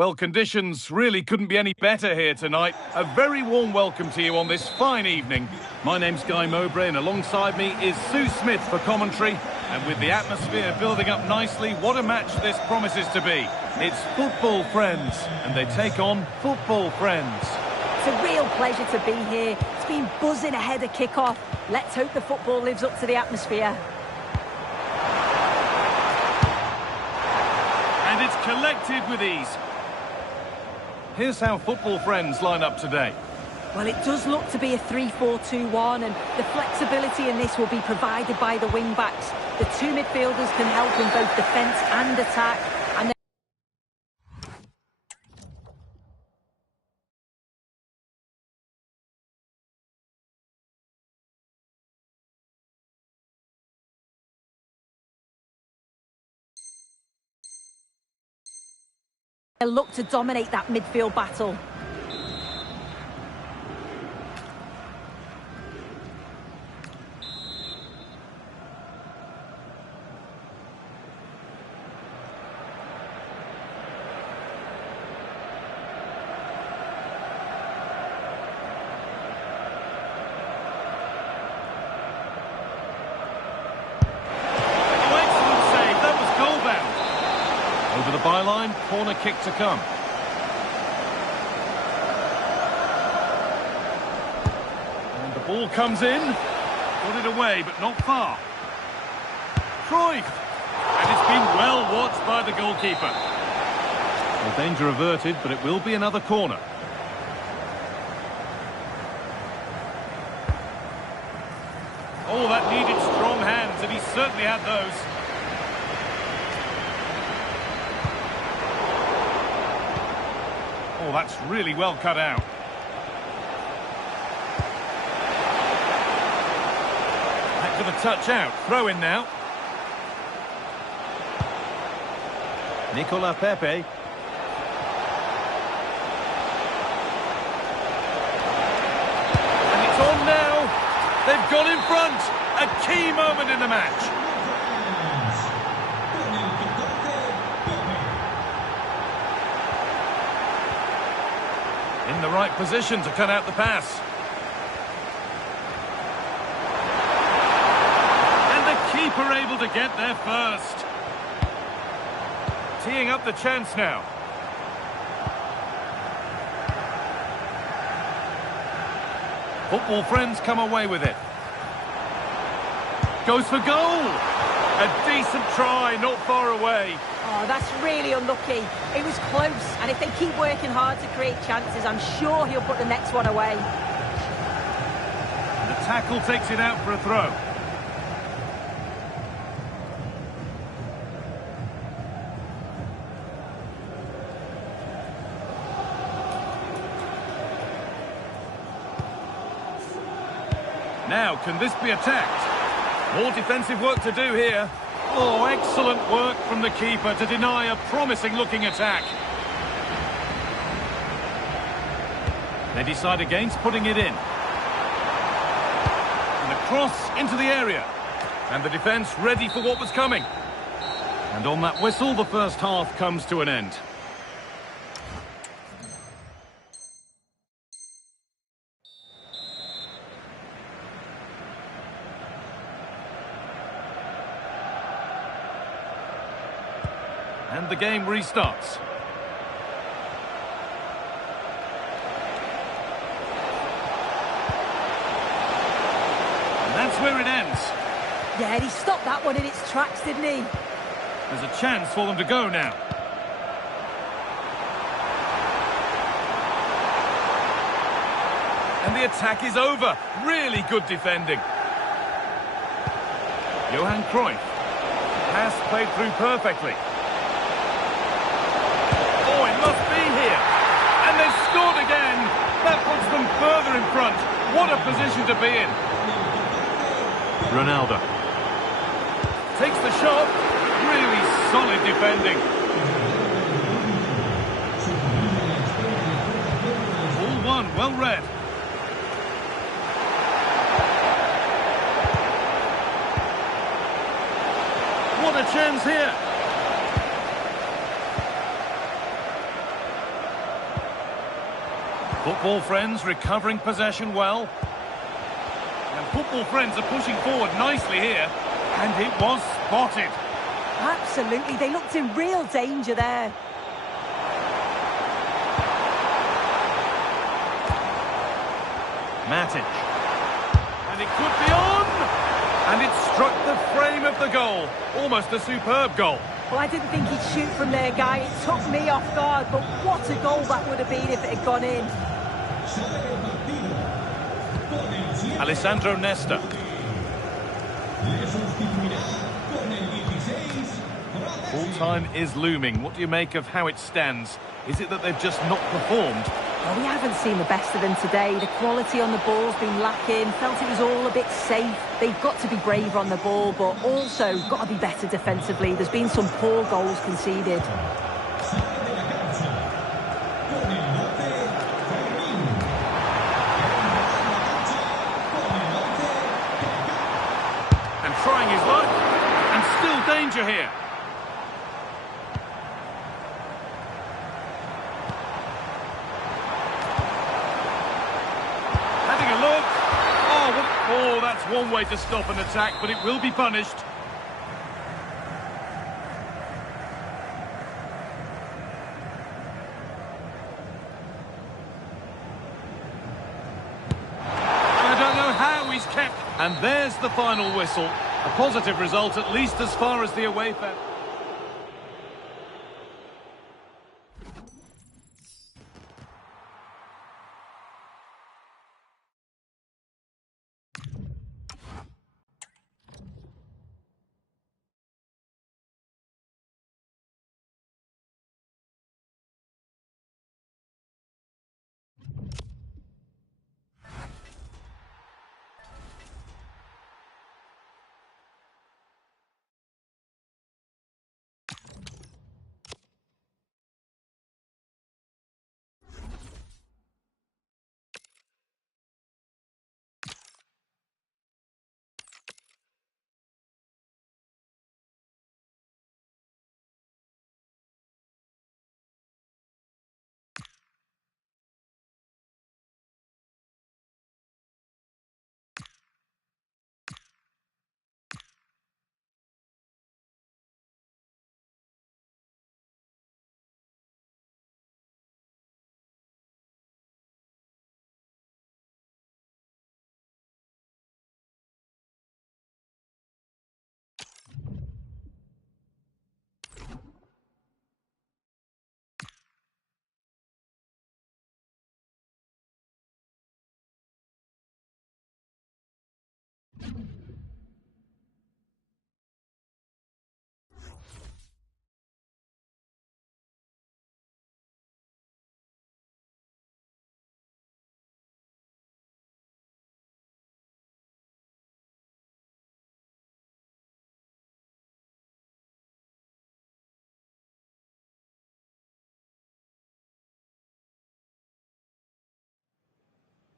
Well, conditions really couldn't be any better here tonight. A very warm welcome to you on this fine evening. My name's Guy Mowbray, and alongside me is Sue Smith for commentary. And with the atmosphere building up nicely, what a match this promises to be. It's football friends, and they take on football friends. It's a real pleasure to be here. It's been buzzing ahead of kick-off. Let's hope the football lives up to the atmosphere. And it's collected with ease. Here's how football friends line up today. Well, it does look to be a 3-4-2-1, and the flexibility in this will be provided by the wing-backs. The two midfielders can help in both defence and attack. And they'll look to dominate that midfield battle. Over the byline, corner kick to come. And the ball comes in. Got it away, but not far. Cruyff. And it's been well watched by the goalkeeper. Well, danger averted, but it will be another corner. Oh, that needed strong hands, and he certainly had those. Oh, that's really well cut out. Back to the touch out. Throw in now. Nicola Pepe. And it's on now. They've got in front. A key moment in the match. In the right position to cut out the pass. And the keeper able to get there first. Teeing up the chance now. Football friends come away with it. Goes for goal. A decent try, not far away. Oh, that's really unlucky. It was close, and if they keep working hard to create chances, I'm sure he'll put the next one away. The tackle takes it out for a throw. Now, can this be attacked? More defensive work to do here. Oh, excellent work from the keeper to deny a promising-looking attack. They decide against putting it in. And a cross into the area. And the defence ready for what was coming. And on that whistle, the first half comes to an end. And the game restarts. And that's where it ends. Yeah, he stopped that one in its tracks, didn't he? There's a chance for them to go now. And the attack is over. Really good defending. Johan Cruyff. Pass played through perfectly. Oh, it must be here. And they've scored again. That puts them further in front. What a position to be in. Ronaldo. Takes the shot. Really solid defending. All one, well read. What a chance here. Football friends recovering possession well. And football friends are pushing forward nicely here. And it was spotted. Absolutely, they looked in real danger there. Matic. And it could be on! And it struck the frame of the goal. Almost a superb goal. Well, I didn't think he'd shoot from there, Guy. It took me off guard, but what a goal that would have been if it had gone in. Alessandro Nesta. Full time is looming. What do you make of how it stands? Is it that they've just not performed? Well, we haven't seen the best of them today. The quality on the ball's been lacking. Felt it was all a bit safe. They've got to be braver on the ball, but also got to be better defensively. There's been some poor goals conceded. And trying his luck. And still danger here. Oh, that's one way to stop an attack, but it will be punished. I don't know how he's kept. And there's the final whistle. A positive result, at least as far as the away fan.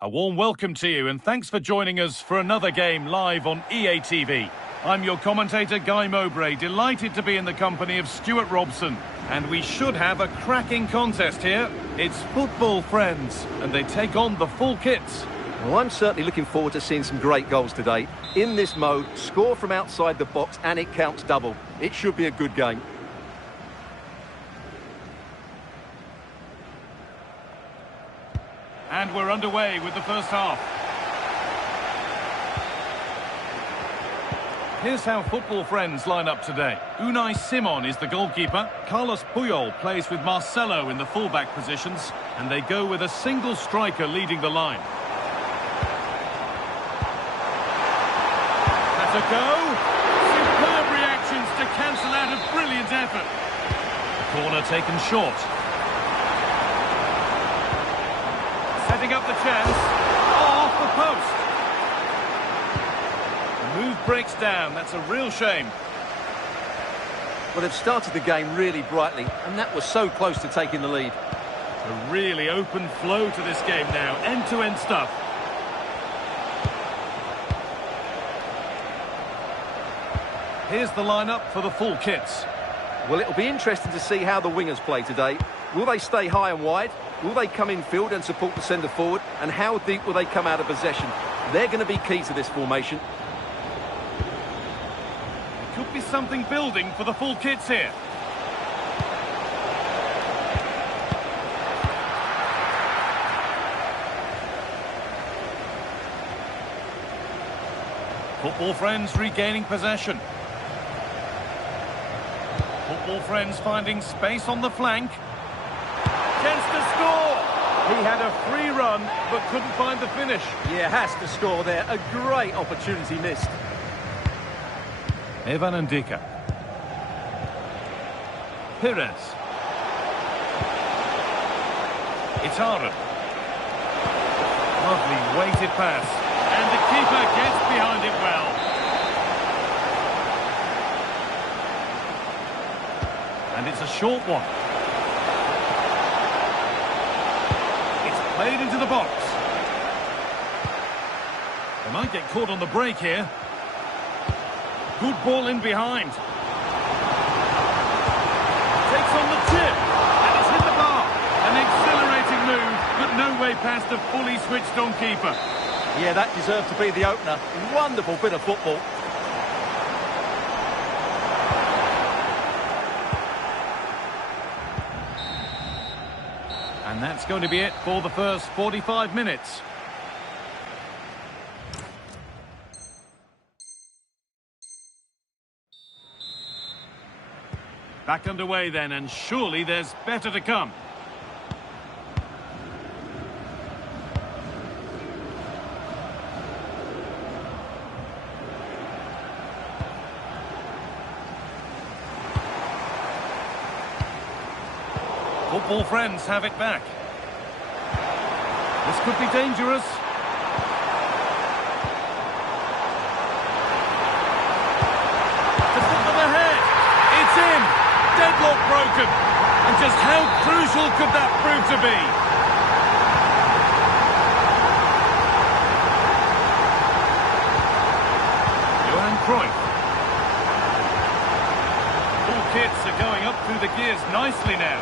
A warm welcome to you and thanks for joining us for another game live on EA TV. I'm your commentator Guy Mowbray, delighted to be in the company of Stuart Robson. And we should have a cracking contest here. It's football friends and they take on the full kits. Well, I'm certainly looking forward to seeing some great goals today. In this mode, score from outside the box and it counts double. It should be a good game. And we're underway with the first half. Here's how football friends line up today. Unai Simon is the goalkeeper. Carlos Puyol plays with Marcelo in the fullback positions. And they go with a single striker leading the line. That's a go. Superb reactions to cancel out a brilliant effort. The corner taken short. Setting up the chance. Oh, off the post. The move breaks down. That's a real shame. Well, they've started the game really brightly, and that was so close to taking the lead. A really open flow to this game now. End-to-end stuff. Here's the lineup for the full kits. Well, it'll be interesting to see how the wingers play today. Will they stay high and wide? Will they come in field and support the centre forward? And how deep will they come out of possession? They're going to be key to this formation. There could be something building for the full kits here. Football friends regaining possession. Football friends finding space on the flank. Chance to score! He had a free run, but couldn't find the finish. Yeah, has to score there. A great opportunity missed. Evan Ndika. Pires. Itaran. Lovely weighted pass. And the keeper gets behind it well. And it's a short one. It's played into the box. They might get caught on the break here. Good ball in behind. Takes on the tip. And it's hit the bar. An exhilarating move, but no way past a fully switched on keeper. Yeah, that deserved to be the opener. Wonderful bit of football. And that's going to be it for the first 45 minutes. Back underway then, and surely there's better to come. Football friends have it back. This could be dangerous. The foot of the head. It's in. Deadlock broken. And just how crucial could that prove to be? Johan Cruyff. All kits are going up through the gears nicely now.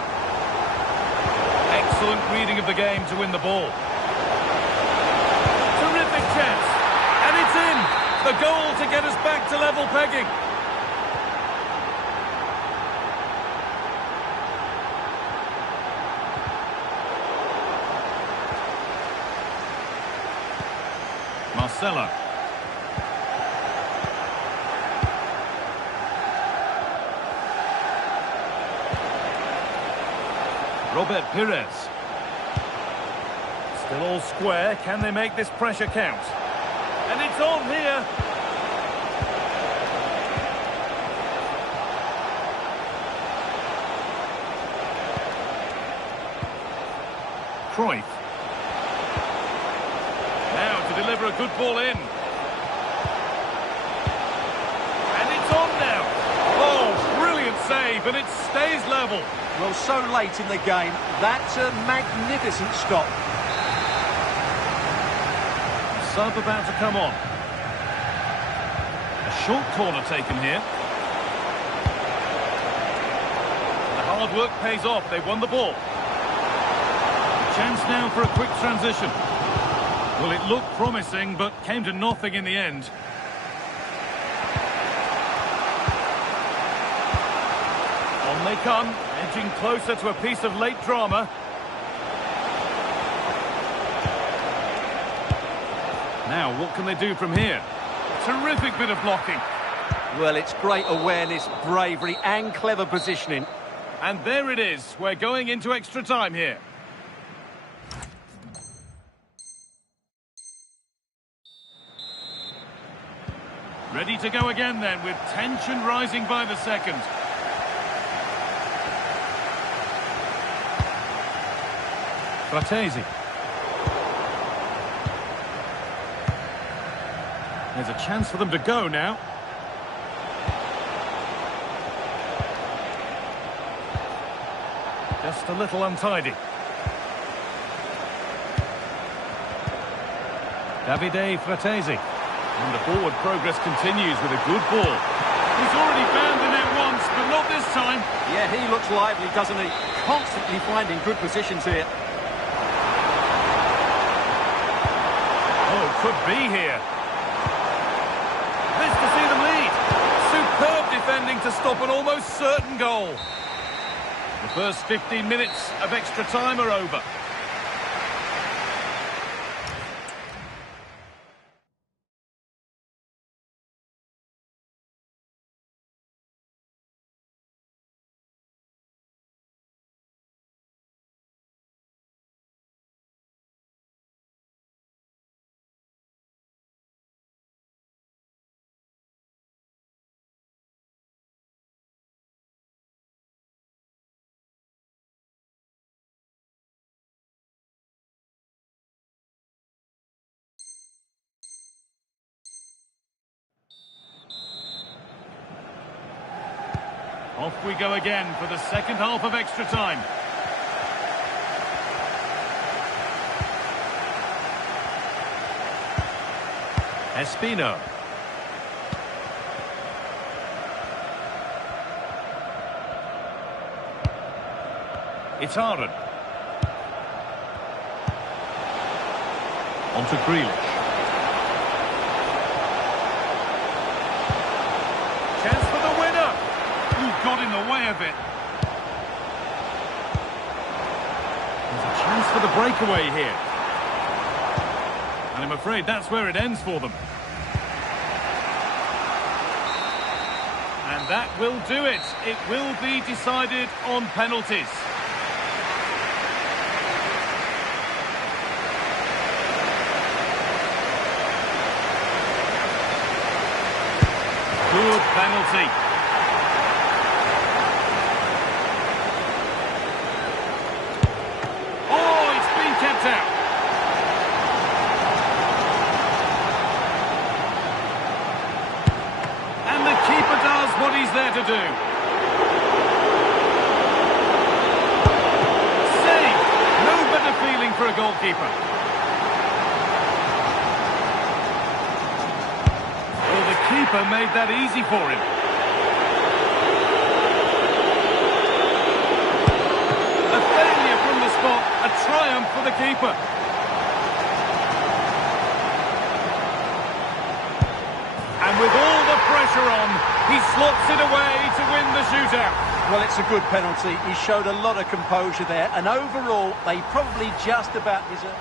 Excellent reading of the game to win the ball. Terrific chance. And it's in. The goal to get us back to level pegging. Marcelo. Robert Pires. Still all square. Can they make this pressure count? And it's on here. Cruyff. Now to deliver a good ball in. And it's on now. Oh, brilliant save, and it stays level. Well, so late in the game, that's a magnificent stop. Sub about to come on. A short corner taken here. The hard work pays off. They've won the ball. A chance now for a quick transition. Well, it looked promising, but came to nothing in the end. On they come, edging closer to a piece of late drama. Now, what can they do from here? Terrific bit of blocking. Well, it's great awareness, bravery and clever positioning. And there it is. We're going into extra time here. Ready to go again then, with tension rising by the second. Fratesi. There's a chance for them to go now. Just a little untidy. Davide Fratesi. And the forward progress continues with a good ball. He's already found the net once, but not this time. Yeah, he looks lively, doesn't he? constantly finding good positions here. Oh, could be here. This to see them lead. Superb defending to stop an almost certain goal. The first 15 minutes of extra time are over. Off we go again for the second half of extra time. Espino. It's Aaron. On to Grealish. Chance for the winner. Ooh, got in the way of it. There's a chance for the breakaway here. And I'm afraid that's where it ends for them. And that will do it. It will be decided on penalties. Good penalty. Oh, it's been kept out. And the keeper does what he's there to do. Save. No better feeling for a goalkeeper. Well, the keeper made that easy for him. A failure from the spot, a triumph for the keeper. And with all the pressure on, he slots it away to win the shootout. Well, it's a good penalty. He showed a lot of composure there, and overall, they probably just about deserve.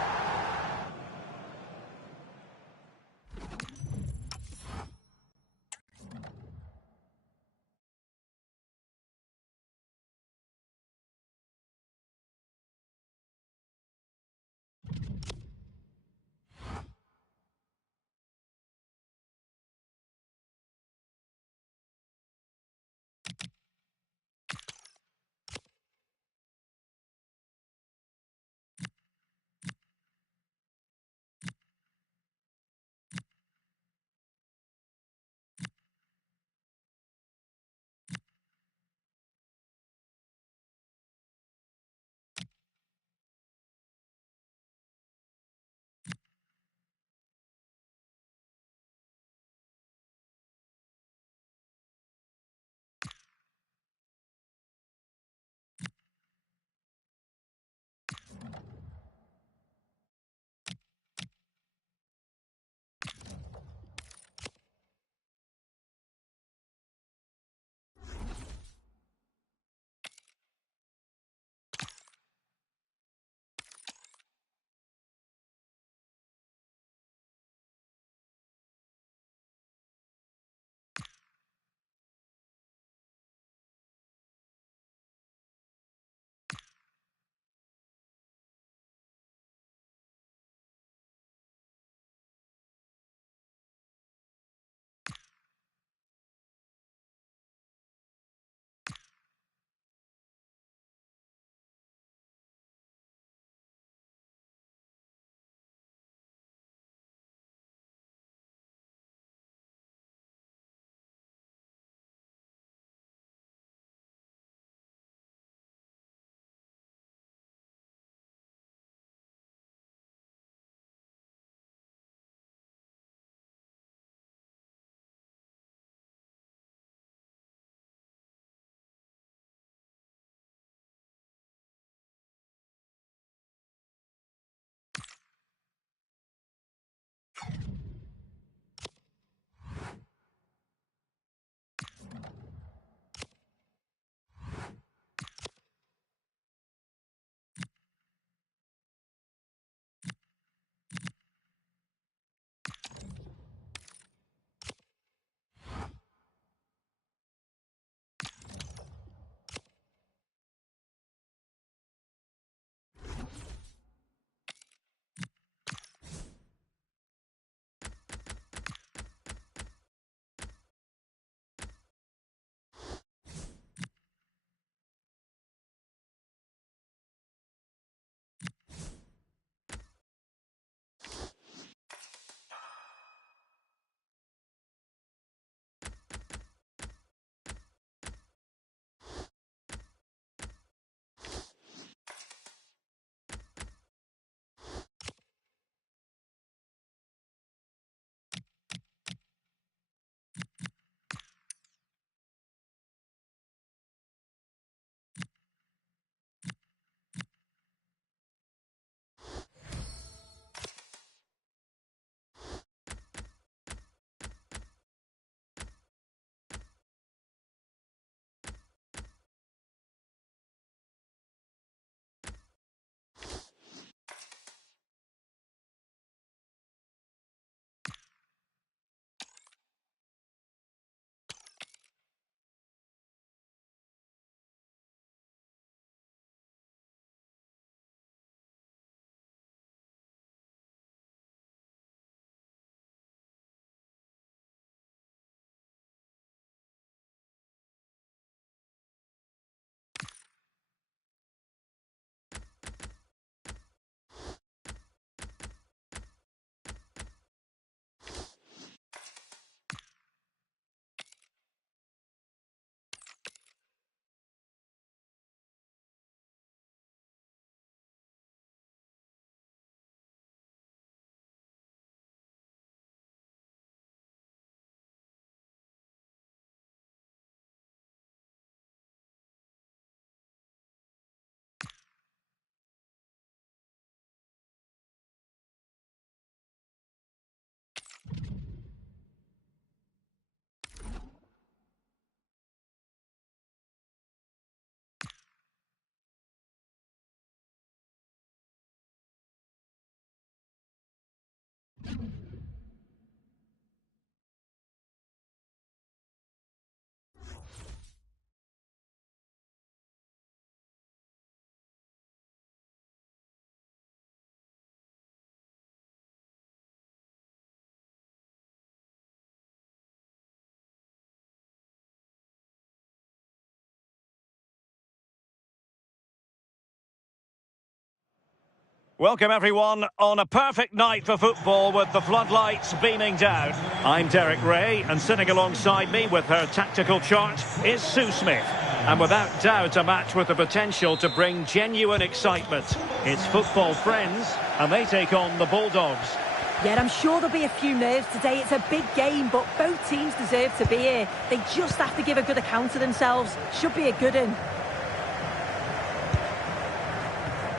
Welcome everyone on a perfect night for football with the floodlights beaming down. I'm Derek Ray, and sitting alongside me with her tactical chart is Sue Smith. And without doubt a match with the potential to bring genuine excitement. It's football friends, and they take on the Bulldogs. Yeah, I'm sure there'll be a few nerves today. It's a big game, but both teams deserve to be here. They just have to give a good account of themselves. Should be a good one.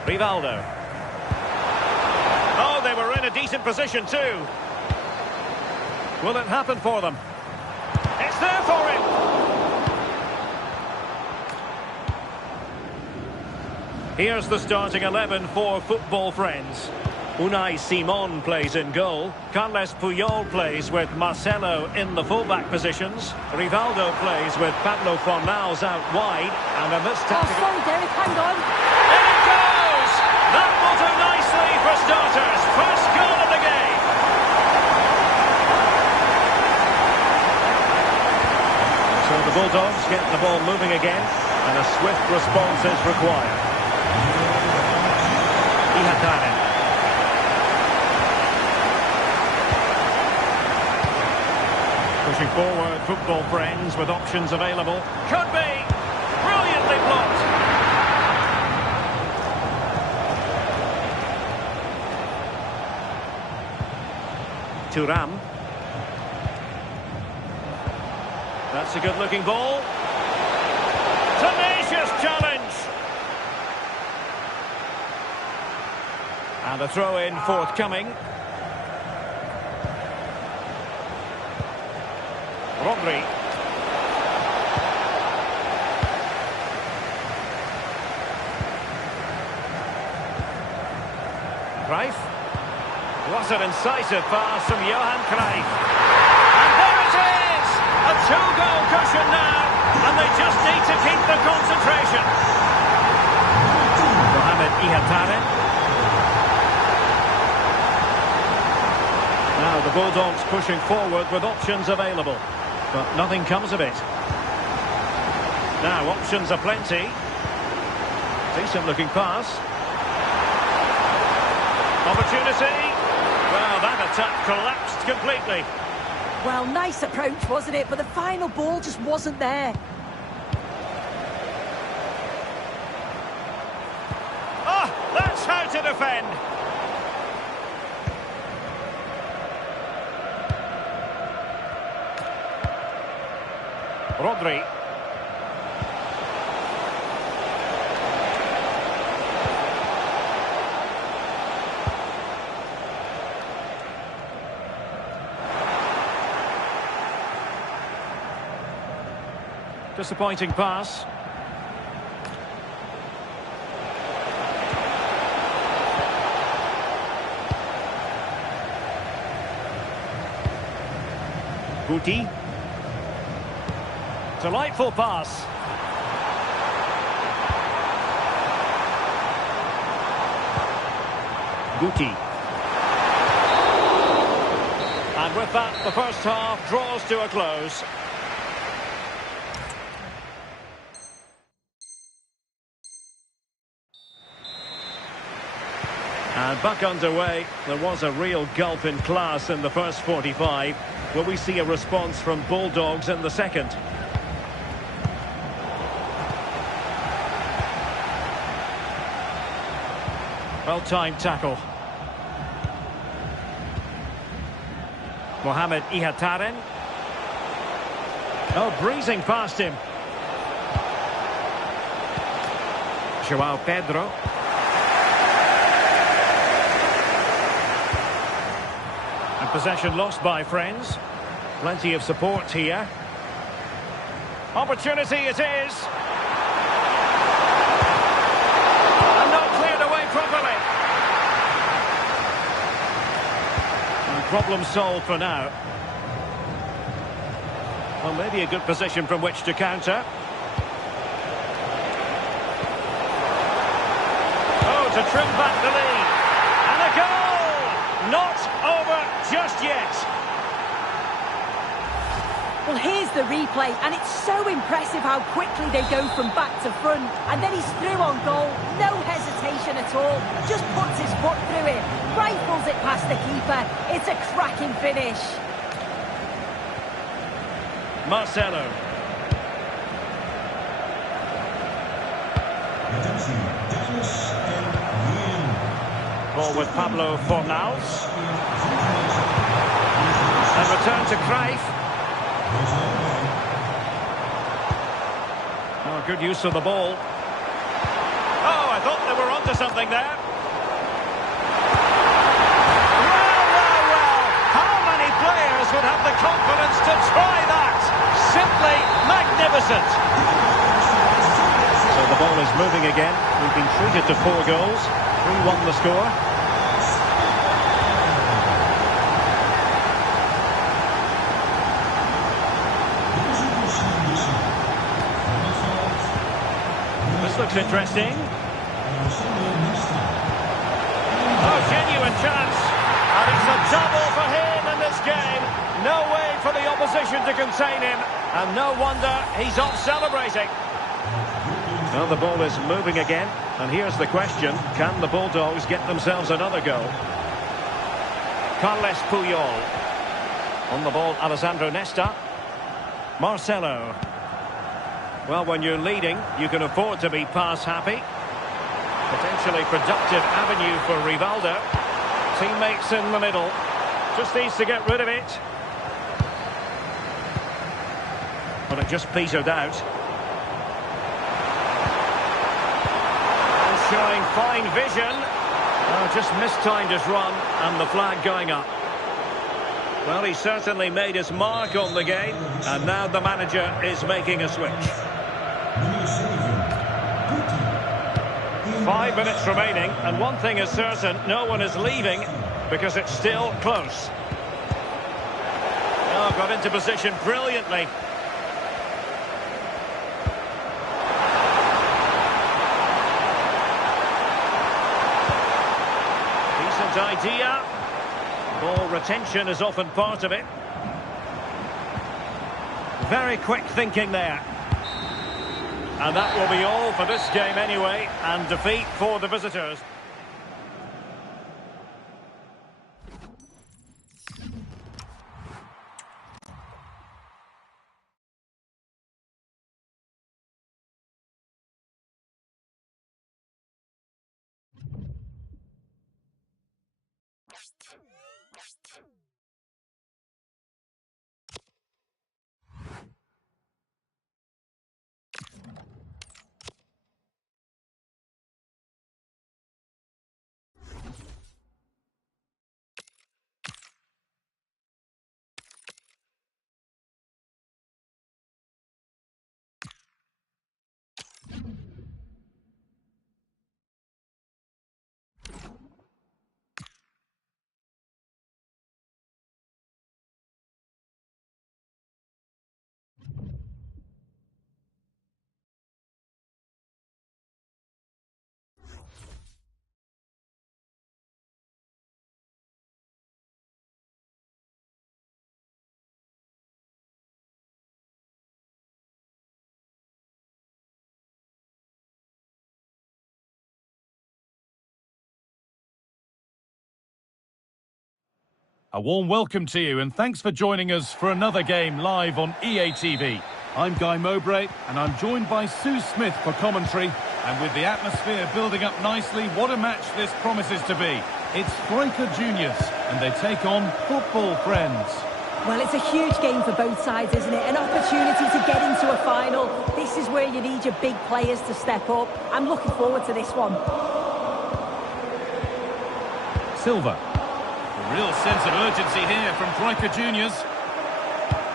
Rivaldo. Oh, they were in a decent position too. Will it happen for them? It's there for him. Here's the starting 11 for football friends. Unai Simon plays in goal. Carles Puyol plays with Marcelo in the fullback positions. Rivaldo plays with Pablo Fornals out wide. And a missed tackle. Oh, sorry, Derek, hang on. In it goes! That will do nicely for starters. First goal of the game. So the Bulldogs get the ball moving again. And a swift response is required. Ihataren. Pushing forward, football friends with options available. Could be! Brilliantly blocked! Thuram. That's a good-looking ball. Tenacious challenge! And a throw-in forthcoming. Rodri. Cruyff. What an incisive pass from Johan Cruyff. And there it is! A two-goal cushion now, and they just need to keep the concentration. Mohamed Ihataren. Now the Bulldogs pushing forward with options available. But nothing comes of it. Now, options are plenty. Decent looking pass. Opportunity. Well, that attack collapsed completely. Well, nice approach, wasn't it? But the final ball just wasn't there. Oh, that's how to defend. Rodri. Disappointing pass. Guti. Delightful pass. Guti. And with that, the first half draws to a close. And back underway, there was a real gulp in class in the first 45. Will we see a response from Bulldogs in the second? Well-timed tackle. Mohamed Ihataren. Oh, breezing past him. João Pedro. And possession lost by friends. Plenty of support here. Opportunity it is. And not cleared away properly. And problem solved for now. Well, maybe a good position from which to counter. Oh, to trim back the lead. And a goal! Not over just yet. Well, here's the replay, and it's so impressive how quickly they go from back to front. And then he's through on goal, no hesitation at all. Just puts his foot through it, rifles it past the keeper. It's a cracking finish. Marcelo. Ball with Pablo Fornals. And return to Cruyff. Oh, good use of the ball. Oh, I thought they were onto something there. Well. How many players would have the confidence to try that? Simply magnificent. So the ball is moving again. We've been treated to 4 goals. 3-1 the score. This looks interesting. Oh, genuine chance. And it's a double for him in this game. No way for the opposition to contain him. And no wonder he's off celebrating. Well, the ball is moving again. And here's the question. Can the Bulldogs get themselves another goal? Carles Puyol. On the ball, Alessandro Nesta. Marcelo. Well, when you're leading, you can afford to be pass-happy. Potentially productive avenue for Rivaldo. Teammates in the middle. Just needs to get rid of it. But it just petered out. And showing fine vision. Oh, just mistimed his run and the flag going up. Well, he certainly made his mark on the game. And now the manager is making a switch. 5 minutes remaining, and one thing is certain, no one is leaving because it's still close. Oh, got into position brilliantly. Decent idea. Ball retention is often part of it. Very quick thinking there. And that will be all for this game anyway, and defeat for the visitors. A warm welcome to you, and thanks for joining us for another game live on EA TV. I'm Guy Mowbray, and I'm joined by Sue Smith for commentary. And with the atmosphere building up nicely, what a match this promises to be. It's Striker Juniors, and they take on Football Friends. Well, it's a huge game for both sides, isn't it? An opportunity to get into a final. This is where you need your big players to step up. I'm looking forward to this one. Silva. A real sense of urgency here from Striker Juniors.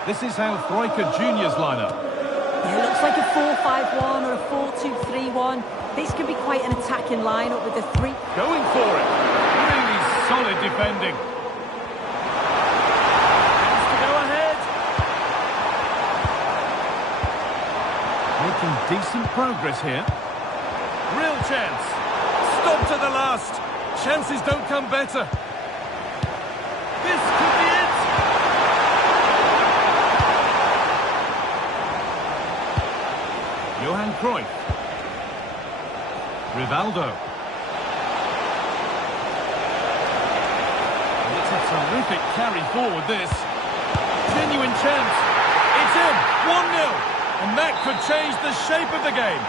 This is how Striker Juniors line up. Yeah, it looks like a 4-5-1 or a 4-2-3-1. This could be quite an attacking lineup with the three. Going for it. Really solid defending. Has to go ahead. Making decent progress here. Real chance. Stop to the last. Chances don't come better. This could be it. Johan Cruyff. Rivaldo. And it's a terrific carry forward, this. Genuine chance. It's in. 1-0. And that could change the shape of the game.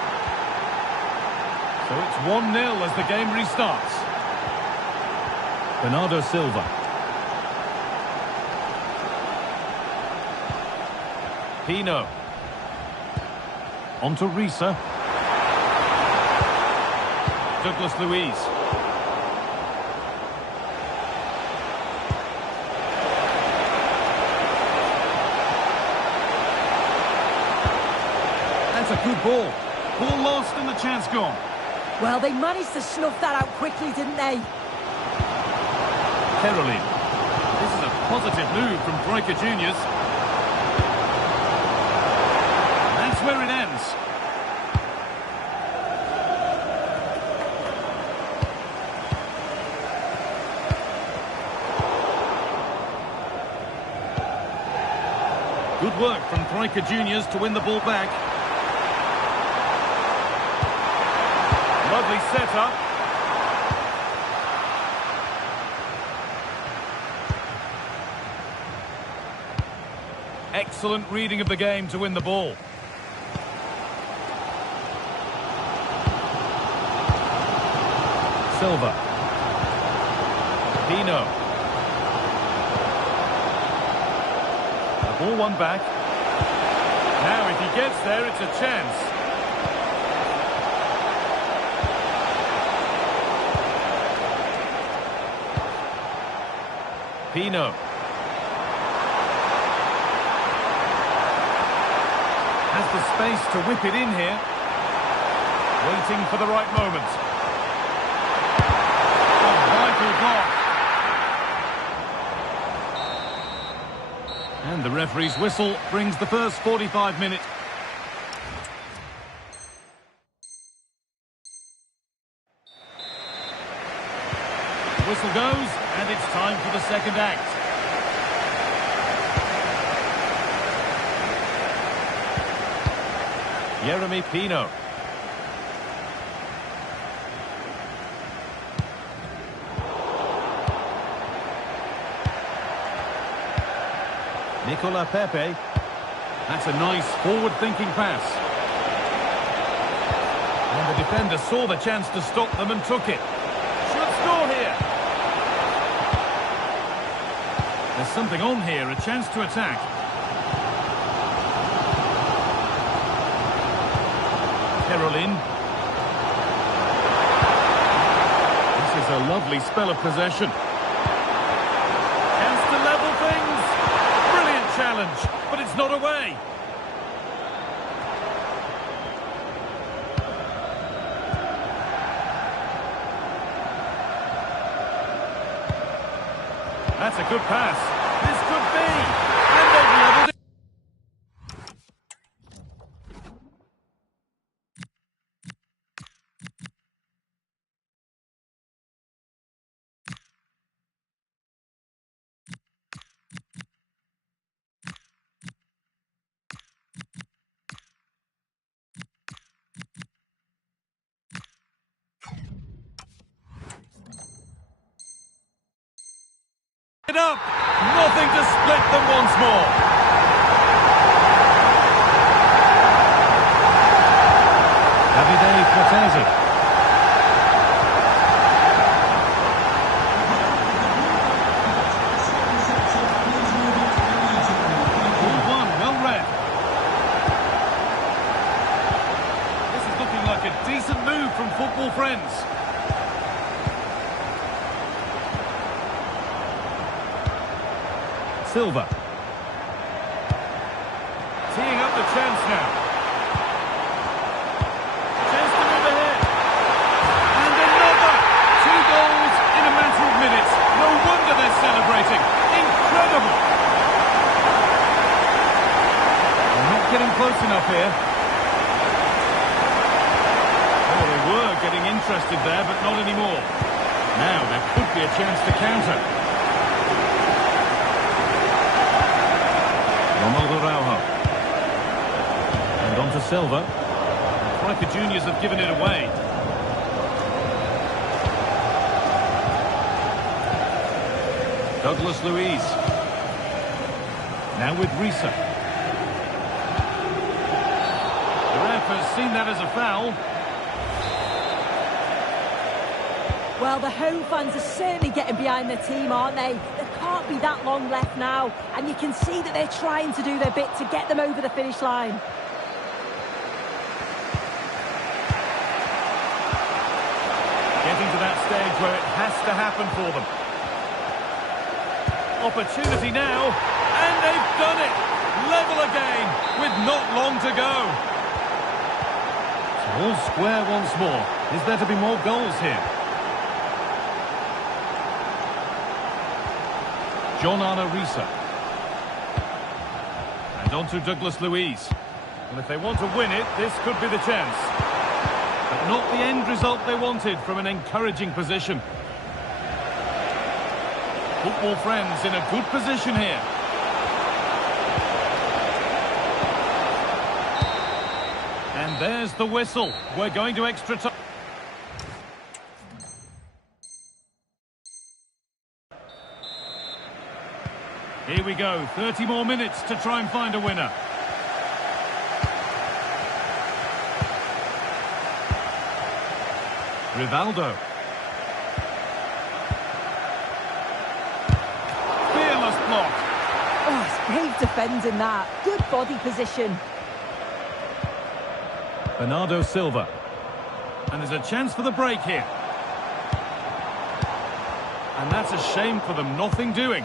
So it's 1-0 as the game restarts. Bernardo Silva. Pino. On to Risa. Douglas Luiz. That's a good ball. Ball lost and the chance gone. Well, they managed to snuff that out quickly, didn't they? Caroline. This is a positive move from Troika Juniors. That's where it ends. Good work from Troika Juniors to win the ball back. Lovely setup. Excellent reading of the game to win the ball. Silva. Pino. The ball won back. Now if he gets there, it's a chance. Pino. Has the space to whip it in here. Waiting for the right moment. A vital block. And the referee's whistle brings the first 45 minutes. The whistle goes, and it's time for the second act. Jeremy Pino. Nicola Pepe. That's a nice forward-thinking pass. And the defender saw the chance to stop them and took it. Should score here. There's something on here, a chance to attack. Caroline. This is a lovely spell of possession. Chance to level things. Brilliant challenge, but it's not away. That's a good pass. This could be. And they've leveled it. It up. Nothing to split them once more. Davide Cortese. 1, well read. This is looking like a decent move from football friends. Silva. Teeing up the chance now. Chance to move ahead. And another! 2 goals in a matter of minutes. No wonder they're celebrating. Incredible! They're not getting close enough here. Oh, they were getting interested there, but not anymore. Now there could be a chance to counter. Ronaldo Araujo. And on to Silva. striker juniors have given it away. Douglas Luiz. Now with Risa. The ref has seen that as a foul. Well, the home fans are certainly getting behind their team, aren't they? There can't be that long left now, and you can see that they're trying to do their bit to get them over the finish line. Getting to that stage where it has to happen for them. Opportunity now, and they've done it! Level again, with not long to go. So all square once more. Is there to be more goals here? John Arna Risa. And on to Douglas Luiz. And if they want to win it, this could be the chance. But not the end result they wanted from an encouraging position. Football friends in a good position here. And there's the whistle. We're going to extra time. Here we go, 30 more minutes to try and find a winner. Rivaldo. Fearless block. Oh, it's brave defending that. Good body position. Bernardo Silva. And there's a chance for the break here. And that's a shame for them, nothing doing.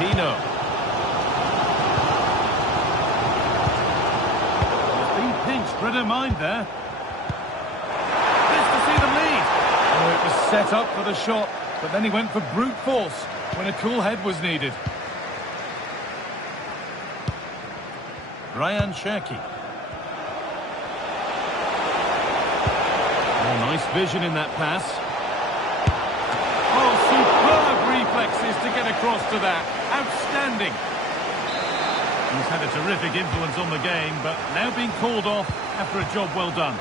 Pino. He's been pinched, read her mind there. This to see them lead. Oh, it was set up for the shot, but then he went for brute force when a cool head was needed. Ryan Cherki. Oh, nice vision in that pass. Oh, superb reflexes to get across to that. Outstanding. He's had a terrific influence on the game, but now being called off after a job well done.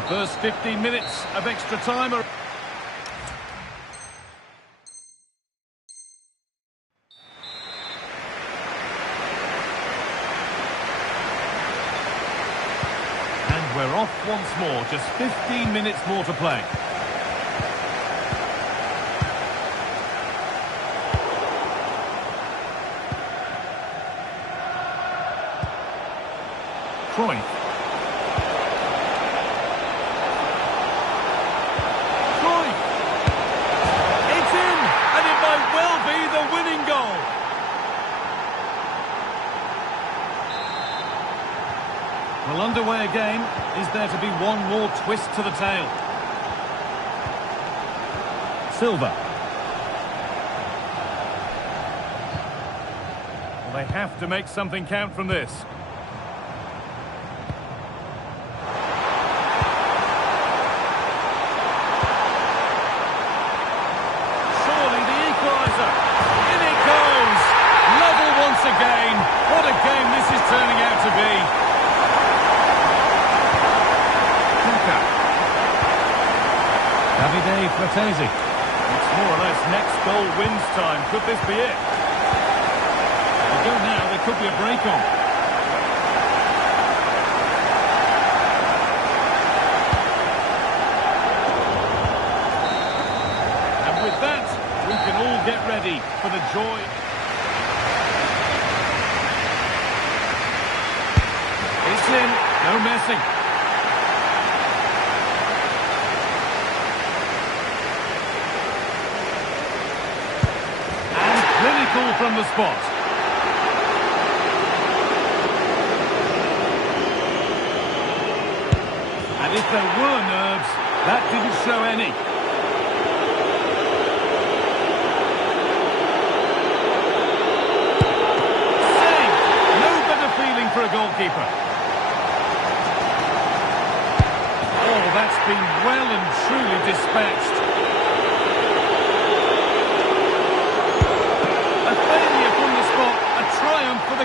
The first 15 minutes of extra time are... And we're off once more, just 15 minutes more to play. Cruyff. Cruyff. It's in, and it might well be the winning goal. Well, underway again. Is there to be one more twist to the tail? Silva. Well, they have to make something count from this. Again, what a game this is turning out to be. Kaka. Davide Fratesi. It's more or less next goal wins time. Could this be it? They go now, there could be a break on. And with that, we can all get ready for the joy. It's in, no messing. And clinical from the spot. And if there were nerves, that didn't show any. Save! No better feeling for a goalkeeper. Oh, that's been well and truly dispatched.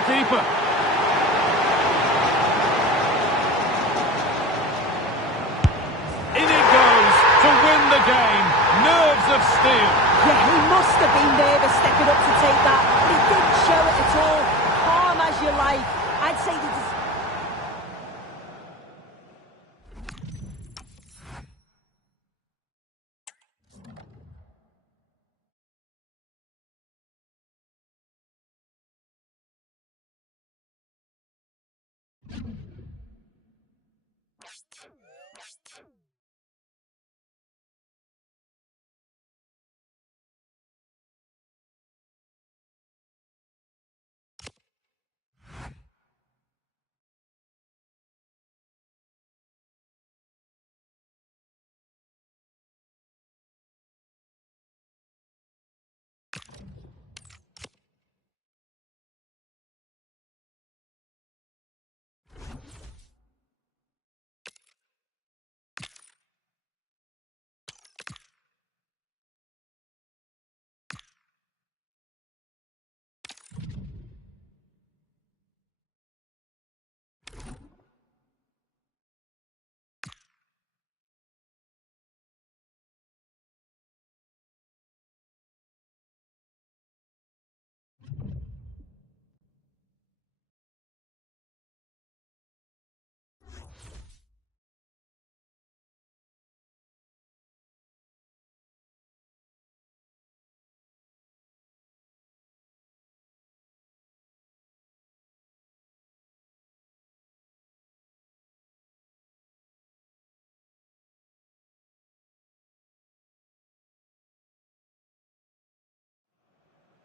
keeper. In it goes to win the game. Nerves of steel. Yeah, he must have been nervous stepping up to take that, but he didn't show it at all. Calm as you like. I'd say that.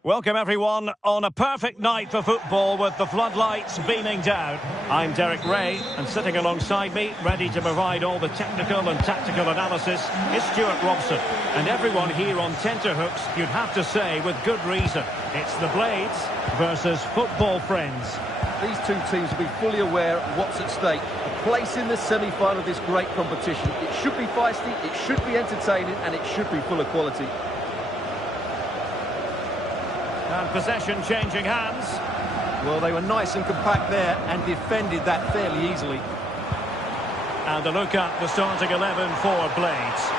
Welcome everyone on a perfect night for football with the floodlights beaming down. I'm Derek Ray, and sitting alongside me, ready to provide all the technical and tactical analysis, is Stuart Robson. And everyone here on tenterhooks, you'd have to say with good reason. It's the Blades versus football friends. These two teams will be fully aware of what's at stake. A place in the semi-final of this great competition. It should be feisty, it should be entertaining, and it should be full of quality. And possession changing hands. Well, they were nice and compact there and defended that fairly easily. And a look at the starting 11 for Blades.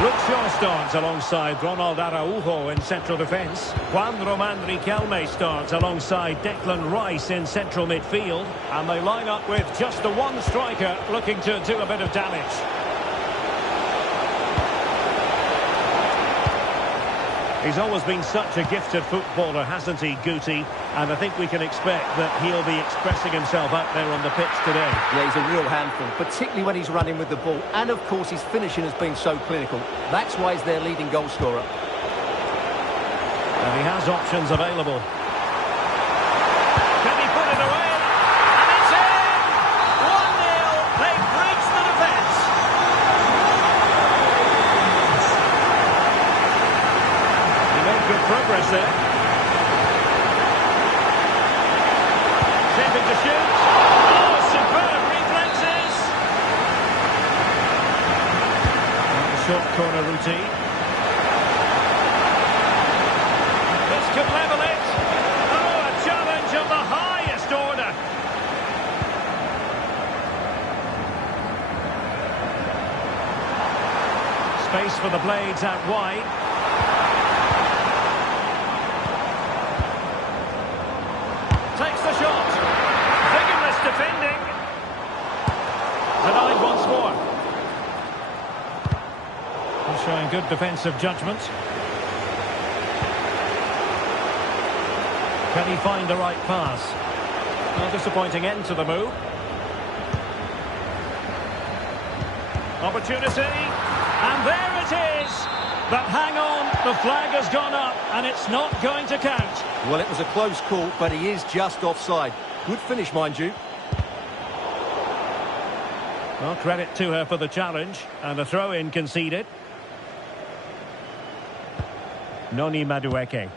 Luke Shaw starts alongside Ronald Araujo in central defence. Juan Roman Riquelme starts alongside Declan Rice in central midfield. And they line up with just the one striker looking to do a bit of damage. He's always been such a gifted footballer, hasn't he, Guti? And I think we can expect that he'll be expressing himself out there on the pitch today. Yeah, he's a real handful, particularly when he's running with the ball. And, of course, his finishing has been so clinical. That's why he's their leading goal scorer. And he has options available. Can he put it away? And it's in! 1-0. They've breached the defence. He made good progress there. Attempting to shoot. Oh, superb reflexes. And the short corner routine. This could level it. Oh, a challenge of the highest order. Space for the Blades out wide. Takes the shot. Vigorous defending. Denied once more. He's showing good defensive judgment. Can he find the right pass? A disappointing end to the move. Opportunity. And there it is. But hang on, the flag has gone up and it's not going to count. Well, it was a close call, but he is just offside. Good finish, mind you. Well, credit to her for the challenge. And a throw-in conceded. Noni Madueke.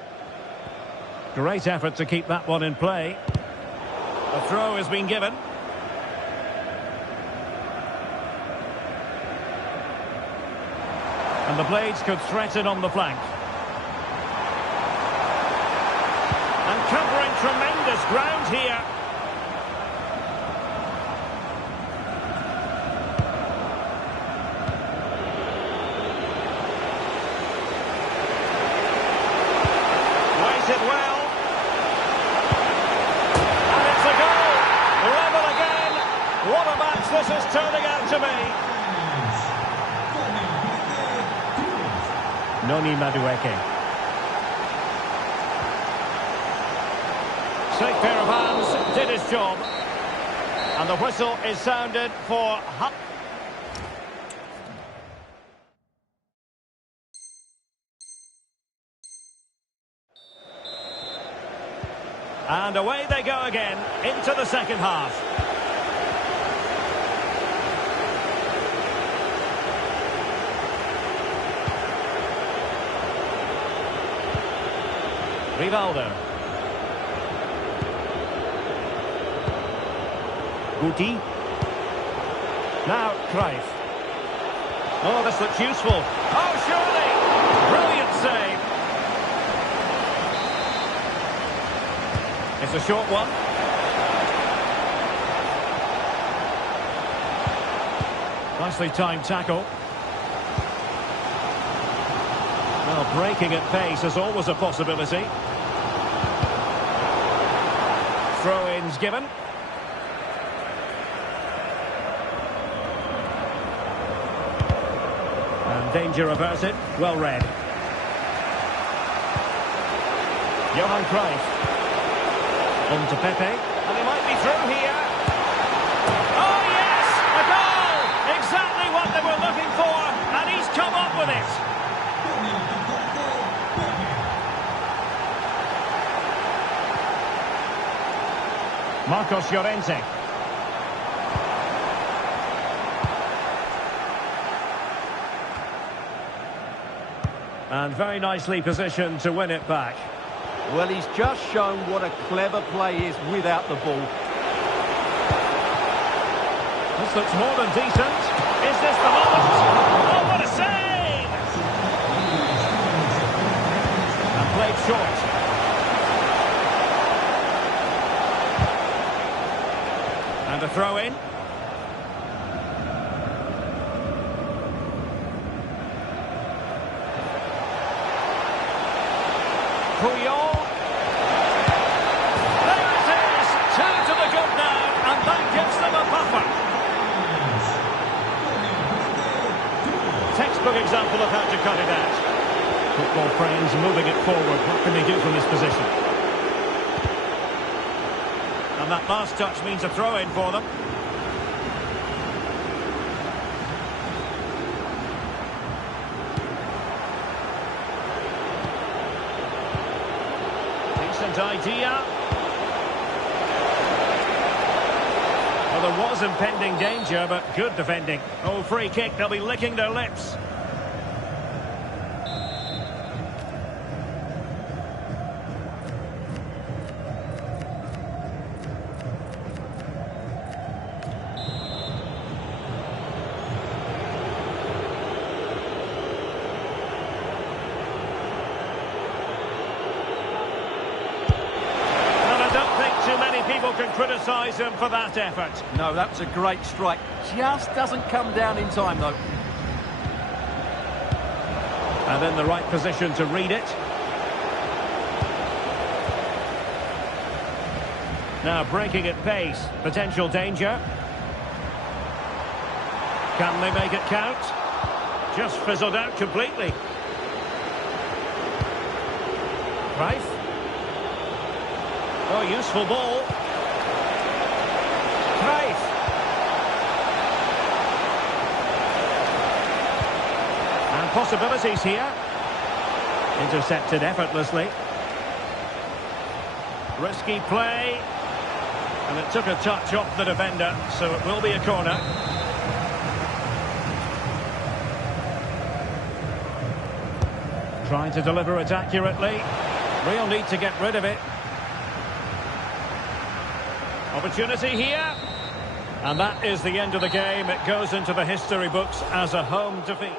Great effort to keep that one in play. A throw has been given. And the Blades could threaten on the flank. And covering tremendous ground here. Weighs it well. And it's a goal. Level again. What a match this is turning out to be. Noni Madueke. Safe pair of hands, did his job. And the whistle is sounded for... And away they go again, into the second half. Rivaldo. Guti. Now Cruyff. Oh, this looks useful. Oh, surely! Brilliant save. It's a short one. Nicely timed tackle. Well, breaking at pace is always a possibility. Throw-ins given. And danger averted. Well read. Johan Cruyff. On to Pepe. And he might be through here. Oh, yes! A goal! Exactly what they were looking for. And he's come up with it. Marcos Llorente. And very nicely positioned to win it back. Well, he's just shown what a clever play is without the ball. This looks more than decent. Is this the moment? Oh, what a save! And played short. And a throw-in. Puyol. There it is! Two to the good now, and that gives them a buffer. Textbook example of how to cut it out. Football friends moving it forward. What can they do from this position? And that last touch means a throw-in for them. Decent idea. Well, there was impending danger, but good defending. Oh, free kick, they'll be licking their lips. Too many people can criticise him for that effort. No, that was a great strike. Just doesn't come down in time, though. And in the right position to read it. Now breaking at pace. Potential danger. Can they make it count? Just fizzled out completely. Cruyff. Oh, useful ball. Cruyff. And possibilities here. Intercepted effortlessly. Risky play. And it took a touch off the defender, so it will be a corner. Trying to deliver it accurately. Real need to get rid of it. Opportunity here. And that is the end of the game. It goes into the history books as a home defeat.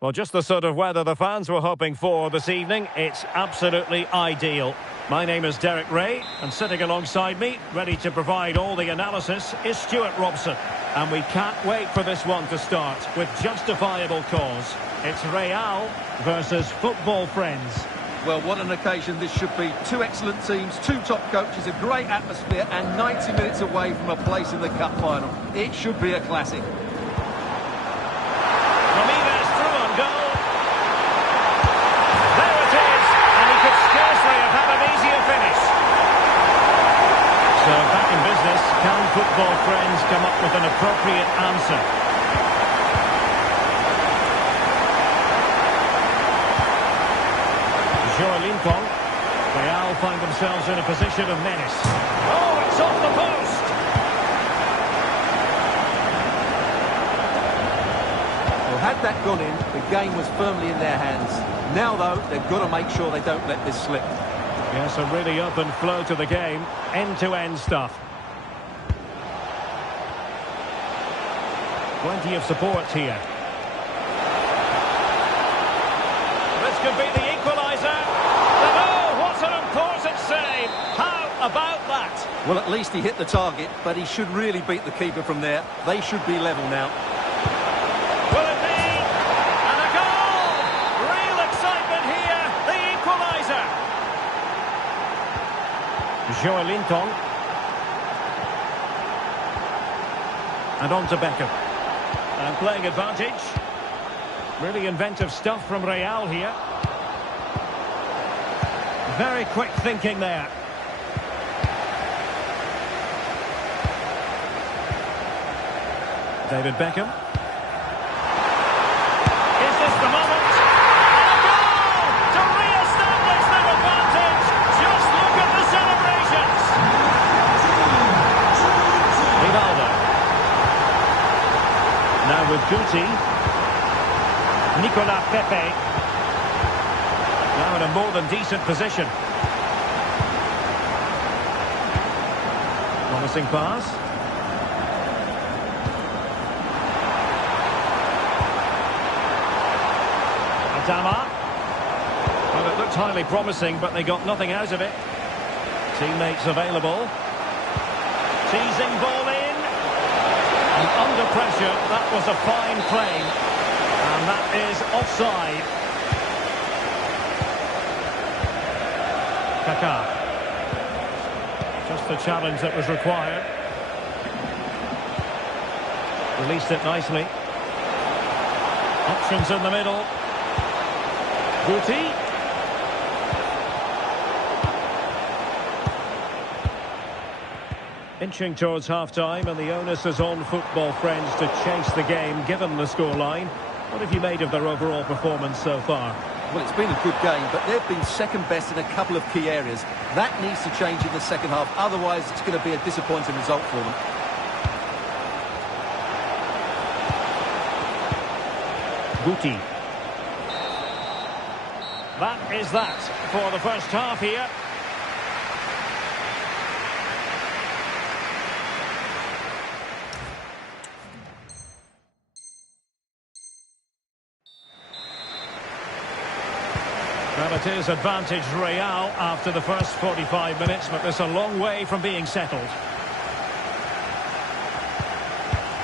Well, just the sort of weather the fans were hoping for this evening. It's absolutely ideal. My name is Derek Ray, and sitting alongside me, ready to provide all the analysis, is Stuart Robson. And we can't wait for this one to start with justifiable cause. It's Real versus football friends. Well, what an occasion this should be. Two excellent teams, two top coaches, a great atmosphere, and 90 minutes away from a place in the cup final. It should be a classic. So back in business, can football friends come up with an appropriate answer? Lincoln. Real find themselves in a position of menace. Oh, it's off the post! Well, had that gone in, the game was firmly in their hands. Now, though, they've got to make sure they don't let this slip. Yes, a really open flow to the game. End-to-end stuff. Plenty of support here. This could be the equaliser. Oh, what an important save. How about that? Well, at least he hit the target, but he should really beat the keeper from there. They should be level now. Will it be? And a goal! Real excitement here. The equaliser. Lincoln. And on to Beckham. And playing advantage. Really inventive stuff from Real here. Very quick thinking there. David Beckham. Is this the moment? And a goal to re-establish that advantage. Just look at the celebrations. Rivaldo. Now with Guti. Nicolas Pepe. Now in a more than decent position. Promising pass. Adama. Well, it looked highly promising, but they got nothing out of it. Teammates available. Teasing ball in. And under pressure, that was a fine play. And that is offside. Kaká. Just the challenge that was required. Released it nicely. Options in the middle. Guti. Inching towards half-time, and the onus is on football friends to chase the game, given the scoreline. What have you made of their overall performance so far? Well, it's been a good game, but they've been second best in a couple of key areas. That needs to change in the second half, otherwise it's going to be a disappointing result for them. Guti. That is that for the first half here. Well, it is advantage Real after the first 45 minutes, but there's a long way from being settled.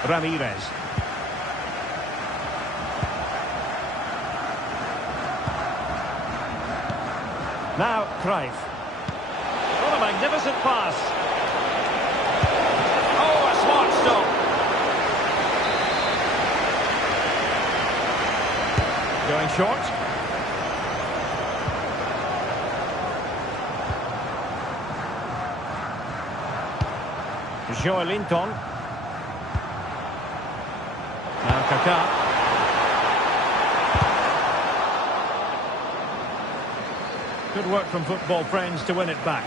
Ramirez. Now, Cruyff. What a magnificent pass. Oh, a smart stop. Going short. Lincoln. Now Kaká. Good work from football friends to win it back.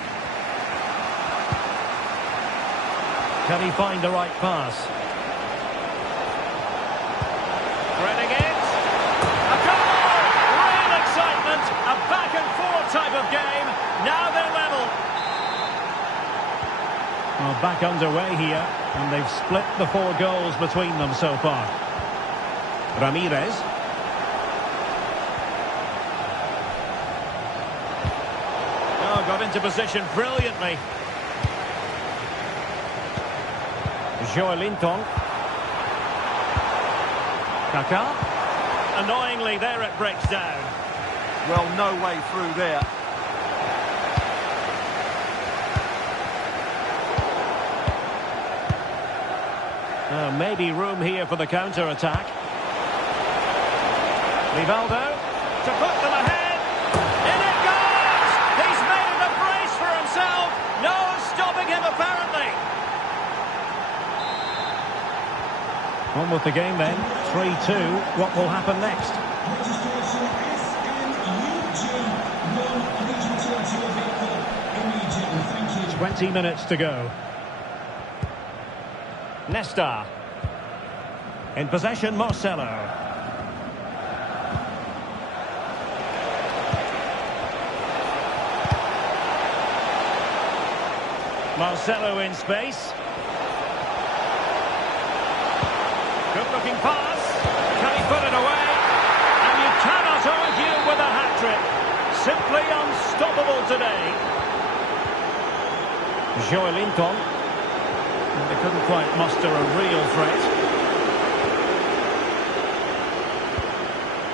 Can he find the right pass? Threading it. A goal! Real excitement. A back and forth type of game. Now they're level. Well, back underway here, and they've split the 4 goals between them so far. Ramirez. into position brilliantly. Joelinton. Kaká. Annoyingly, there it breaks down. Well, no way through there. Maybe room here for the counter-attack. Rivaldo to put them ahead. In it goes! He's made a brace for himself. No stopping him, apparently. On with the game then. 3-2. What will happen next? 20 minutes to go. Nesta. In possession, Marcelo. Marcelo in space. Good-looking pass. Can he put it away? And you cannot argue with a hat-trick. Simply unstoppable today. Joelinton. They couldn't quite muster a real threat.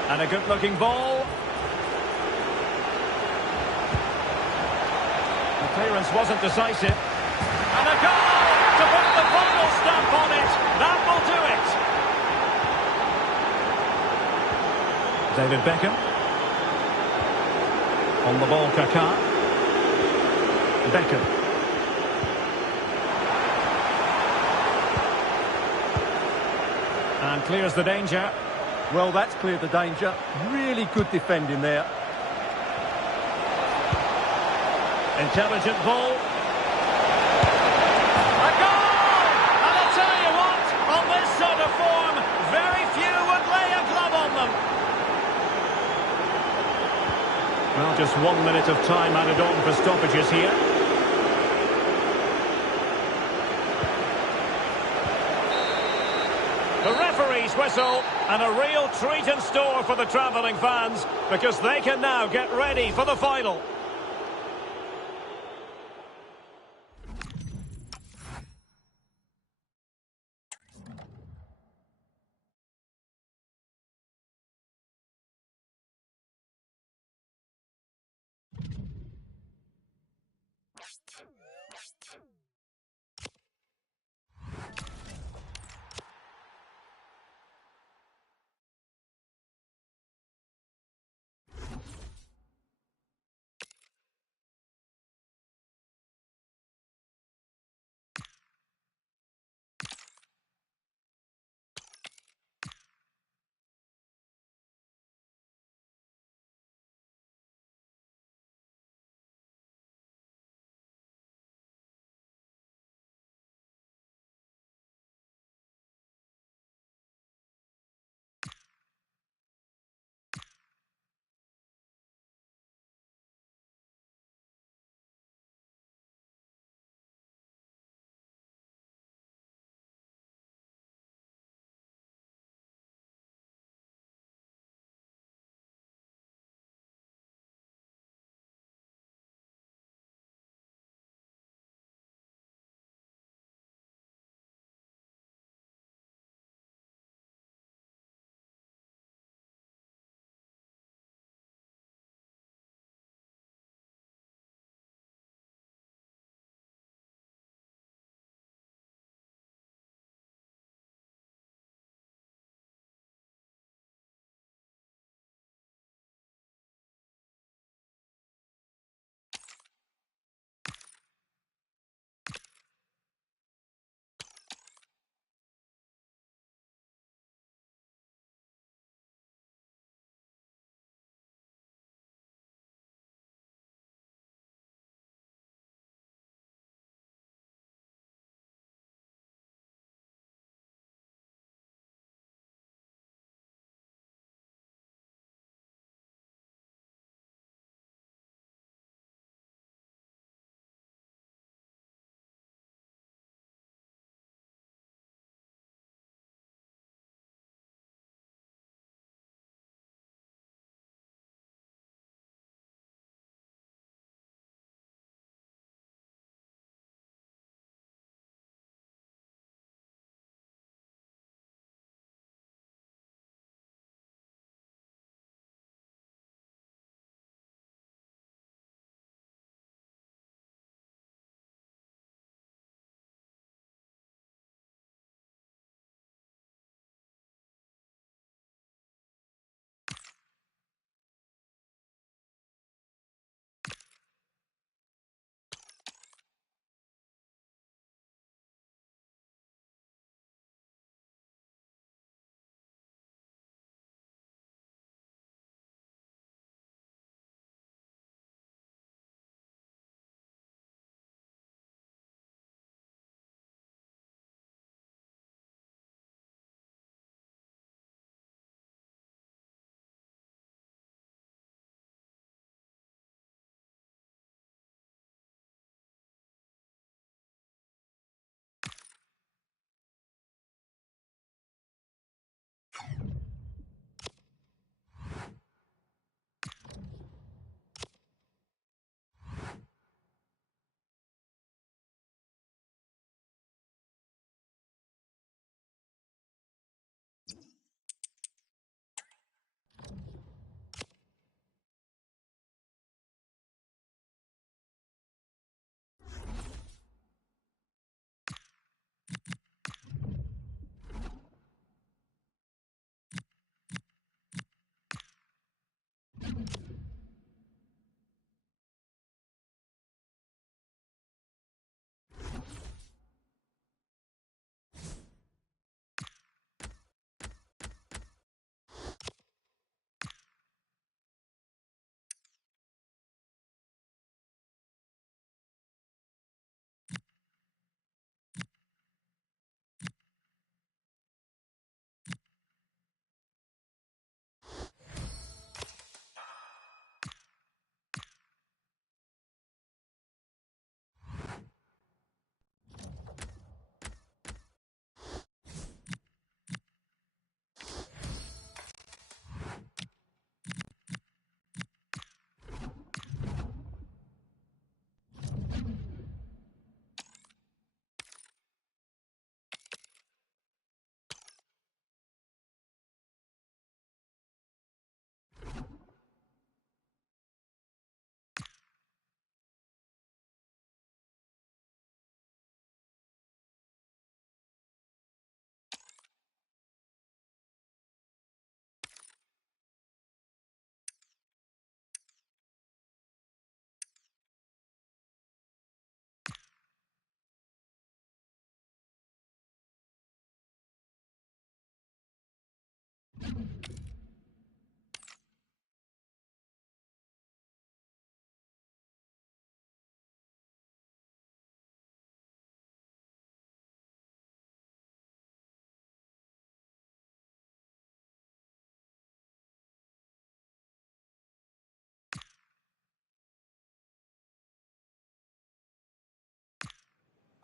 And a good-looking ball. The clearance wasn't decisive. And a goal to put the final stamp on it. That will do it. David Beckham. On the ball, Kaká. Beckham. And clears the danger. Well, that's cleared the danger. Really good defending there. Intelligent ball. A goal! And I'll tell you what, on this sort of form, very few would lay a glove on them. Well, just 1 minute of time added on for stoppages here. The referee's whistle, and a real treat in store for the travelling fans, because they can now get ready for the final.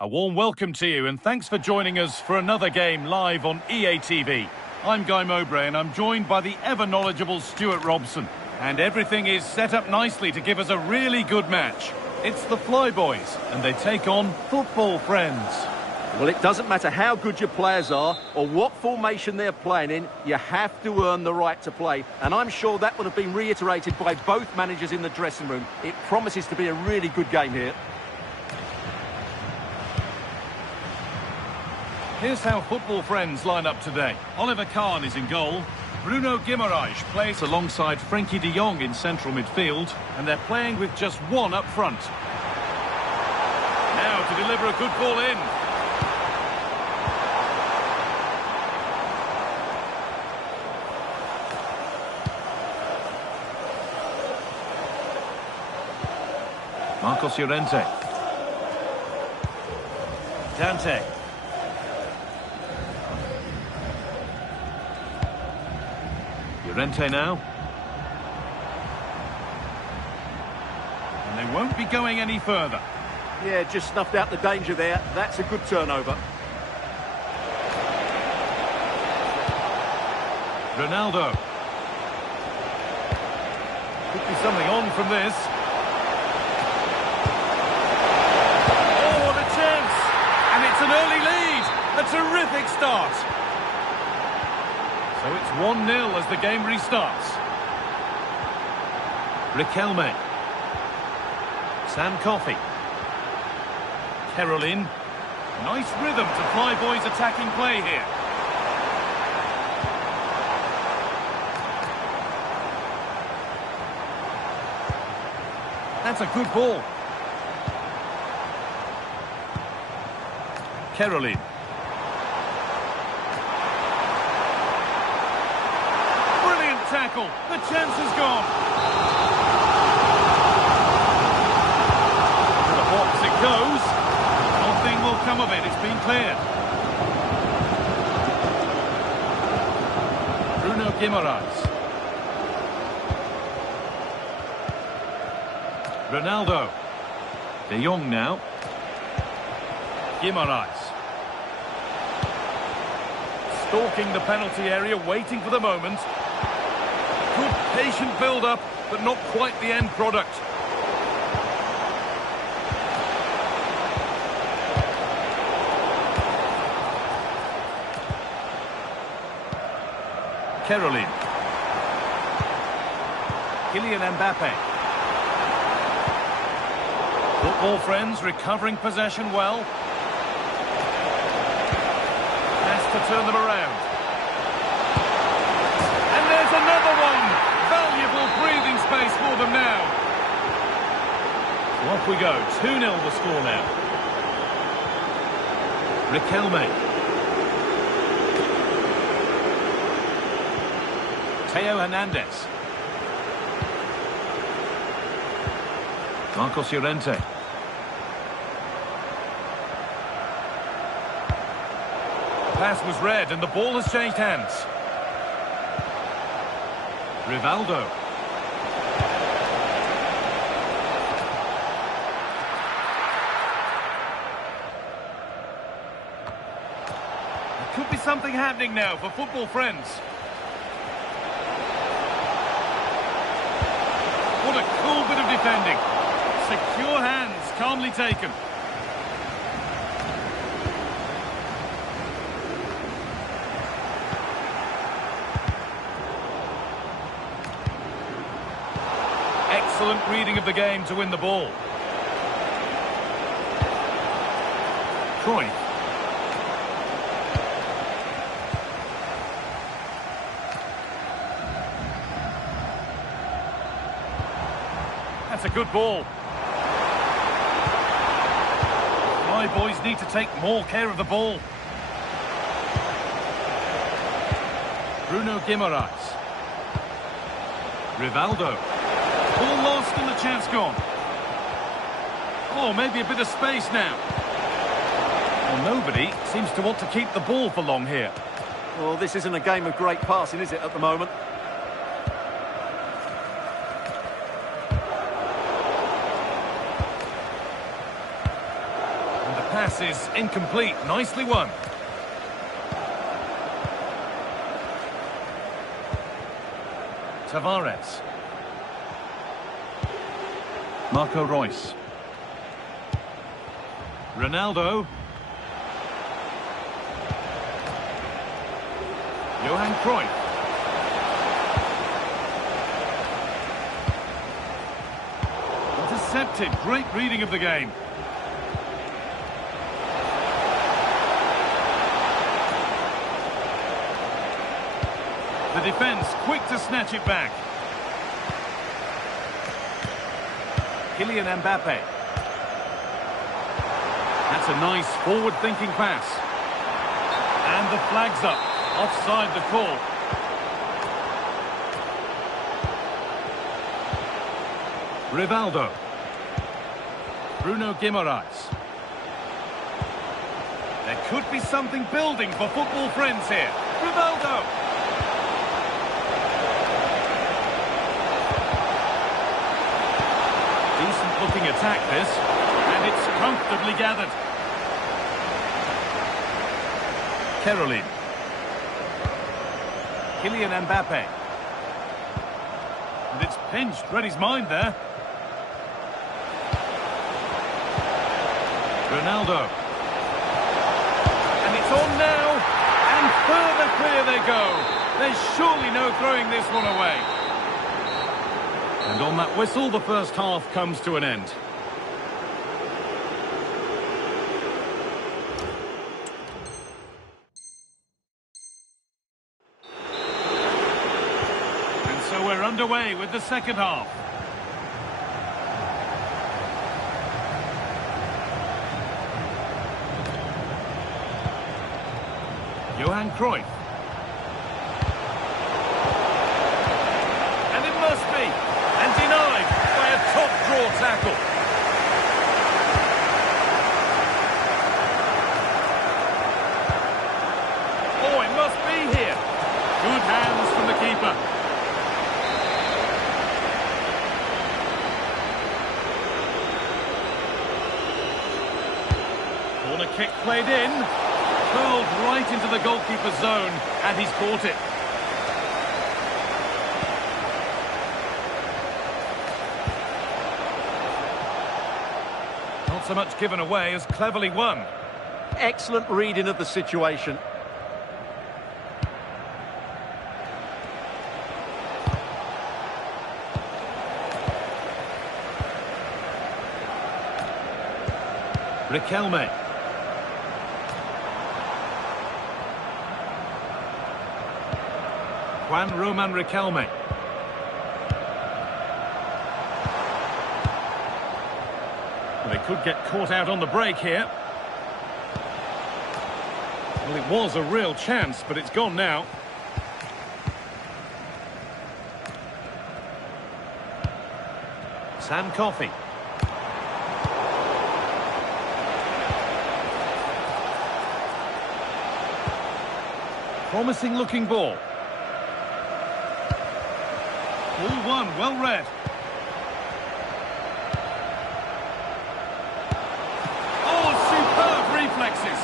A warm welcome to you and thanks for joining us for another game live on EA TV. I'm Guy Mowbray and I'm joined by the ever-knowledgeable Stuart Robson. And everything is set up nicely to give us a really good match. It's the Flyboys and they take on Football Friends. Well, it doesn't matter how good your players are or what formation they're playing in, you have to earn the right to play. And I'm sure that would have been reiterated by both managers in the dressing room. It promises to be a really good game here. Here's how Football Friends line up today. Oliver Kahn is in goal. Bruno Guimaraes plays alongside Frenkie de Jong in central midfield. And they're playing with just one up front. Now to deliver a good ball in. Marcos Llorente. Dante. Llorente now. And they won't be going any further. Yeah, just snuffed out the danger there. That's a good turnover. Ronaldo. Could be something on from this. Oh, what a chance! And it's an early lead. A terrific start. So it's 1-0 as the game restarts. Riquelme. Sam Coffey. Caroline. Nice rhythm to Flyboys' attacking play here. That's a good ball. Caroline. Brilliant tackle. The chance is gone. To the box it goes. Nothing will come of it. It's been cleared. Bruno Guimaraes. Ronaldo. De Jong now. Guimaraes. Stalking the penalty area, waiting for the moment. Good patient build-up, but not quite the end product. Caroline. Kylian Mbappe. Football Friends recovering possession well. Has to turn them around. And there's another one! Valuable breathing space for them now. So off we go. 2-0 the score now. Riquelme. Theo Hernandez. Marcos Llorente. The pass was read and the ball has changed hands. Rivaldo. There could be something happening now for Football Friends. What a cool bit of defending. Secure hands, calmly taken. Excellent reading of the game to win the ball. Cruyff. That's a good ball. My boys need to take more care of the ball. Bruno Guimaraes. Rivaldo. Ball lost and the chance gone. Oh, maybe a bit of space now. Well, nobody seems to want to keep the ball for long here. Well, this isn't a game of great passing, is it, at the moment? And the pass is incomplete. Nicely won. Tavares. Marco Reus. Ronaldo. Johan Cruyff. Intercepted. Great reading of the game. The defence quick to snatch it back. Kylian Mbappe. That's a nice forward-thinking pass. And the flag's up. Offside the call. Rivaldo. Bruno Guimaraes. There could be something building for football friends here. Rivaldo. Decent looking attack this, and it's comfortably gathered. Caroline. Kylian Mbappe. And it's pinched, read his mind there. Ronaldo. And it's on now, and further clear they go. There's surely no throwing this one away. And on that whistle, the first half comes to an end. And so we're underway with the second half. Johan Cruyff. And it must be. And denied by a top-draw tackle. Oh, it must be here. Good hands from the keeper. Corner kick played in. Curled right into the goalkeeper's zone, and he's caught it. Not so much given away as cleverly won. Excellent reading of the situation. Riquelme. Juan Roman Riquelme. Well, they could get caught out on the break here. Well, it was a real chance, but it's gone now. Sam Coffey. Promising looking ball. Ball one, well read. Oh, superb reflexes.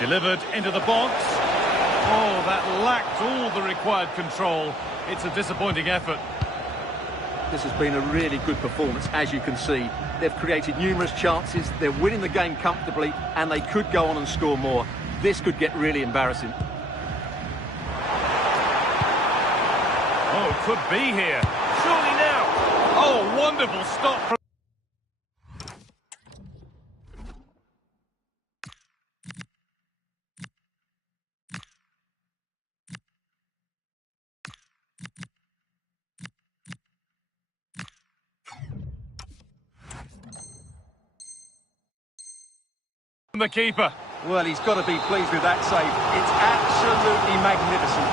Delivered into the box. Oh, that lacked all the required control. It's a disappointing effort. This has been a really good performance, as you can see. They've created numerous chances, they're winning the game comfortably, and they could go on and score more. This could get really embarrassing. Oh, it could be here. Surely now. Oh, wonderful stop from... The keeper. Well, he's got to be pleased with that save. It's absolutely magnificent.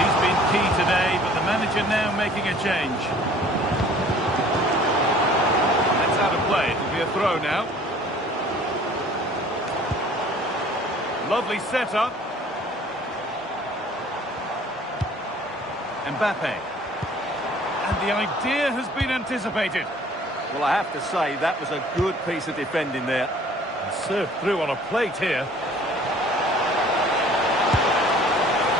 He's been key today, but the manager now making a change. That's out of play. It'll be a throw now. Lovely setup. Mbappe. And the idea has been anticipated. Well, I have to say, that was a good piece of defending there. And served through on a plate here.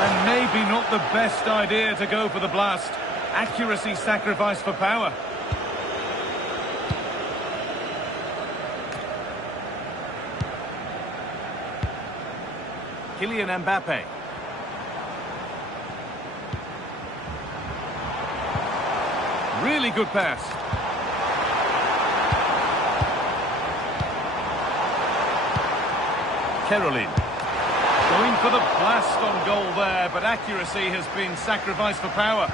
And maybe not the best idea to go for the blast. Accuracy sacrificed for power. Kylian Mbappe. Really good pass. Kerajinan. Going for the blast on goal there, but accuracy has been sacrificed for power.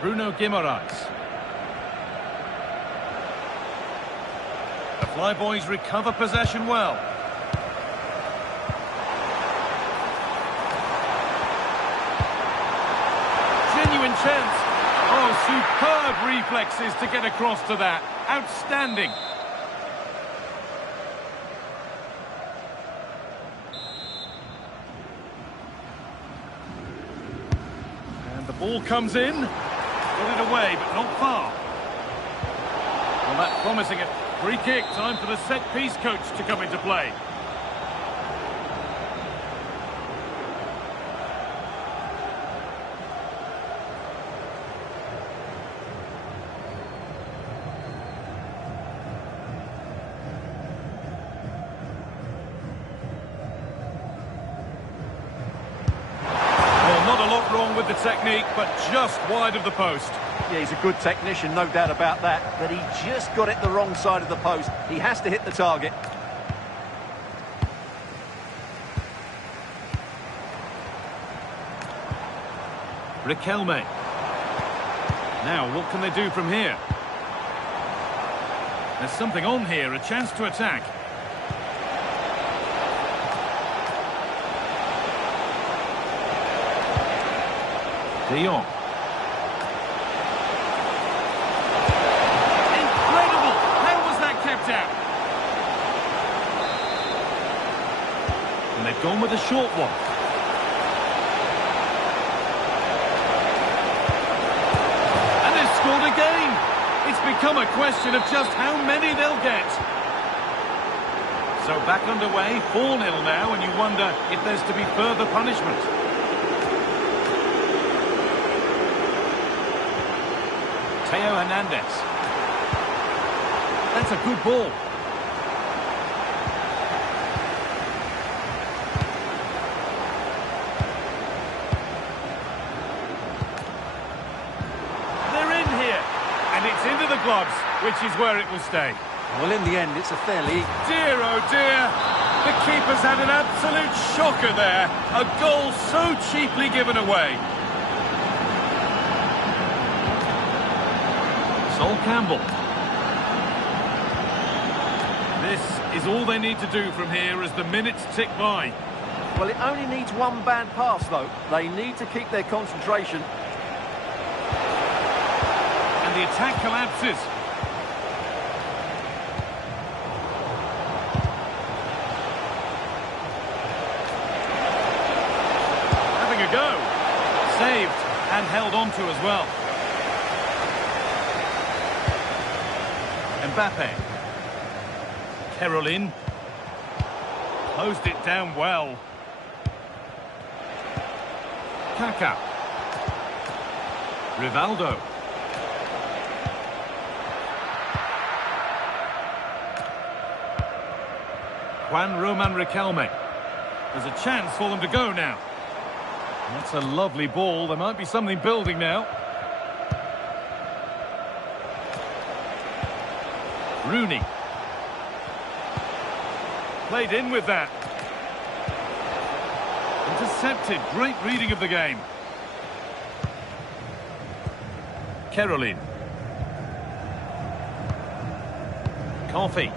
Bruno Guimaraes. The Flyboys recover possession well. Genuine chance. Oh, superb reflexes to get across to that. Outstanding. And the ball comes in. Got it away, but not far. Well, that's promising it. Free kick. Time for the set-piece coach to come into play. Wrong with the technique, but just wide of the post. Yeah, he's a good technician, no doubt about that, but he just got it the wrong side of the post. He has to hit the target. Riquelme. Now, what can they do from here? There's something on here, a chance to attack. De Jong. Incredible! How was that kept out? And they've gone with a short one. And they've scored again! It's become a question of just how many they'll get. So back underway, 4-0 now, and you wonder if there's to be further punishment. Theo Hernandez. That's a good ball. They're in here. And it's into the gloves, which is where it will stay. Well, in the end, it's a fairly... Dear, oh dear. The keeper's had an absolute shocker there. A goal so cheaply given away. Sol Campbell. This is all they need to do from here as the minutes tick by. Well, it only needs one bad pass, though. They need to keep their concentration. And the attack collapses. Having a go. Saved and held on to as well. Mbappe. Kerajinan. Closed it down well. Kaká. Rivaldo. Juan Roman Riquelme. There's a chance for them to go now. That's a lovely ball. There might be something building now. Rooney. Played in with that. Intercepted. Great reading of the game. Caroline. Coffee.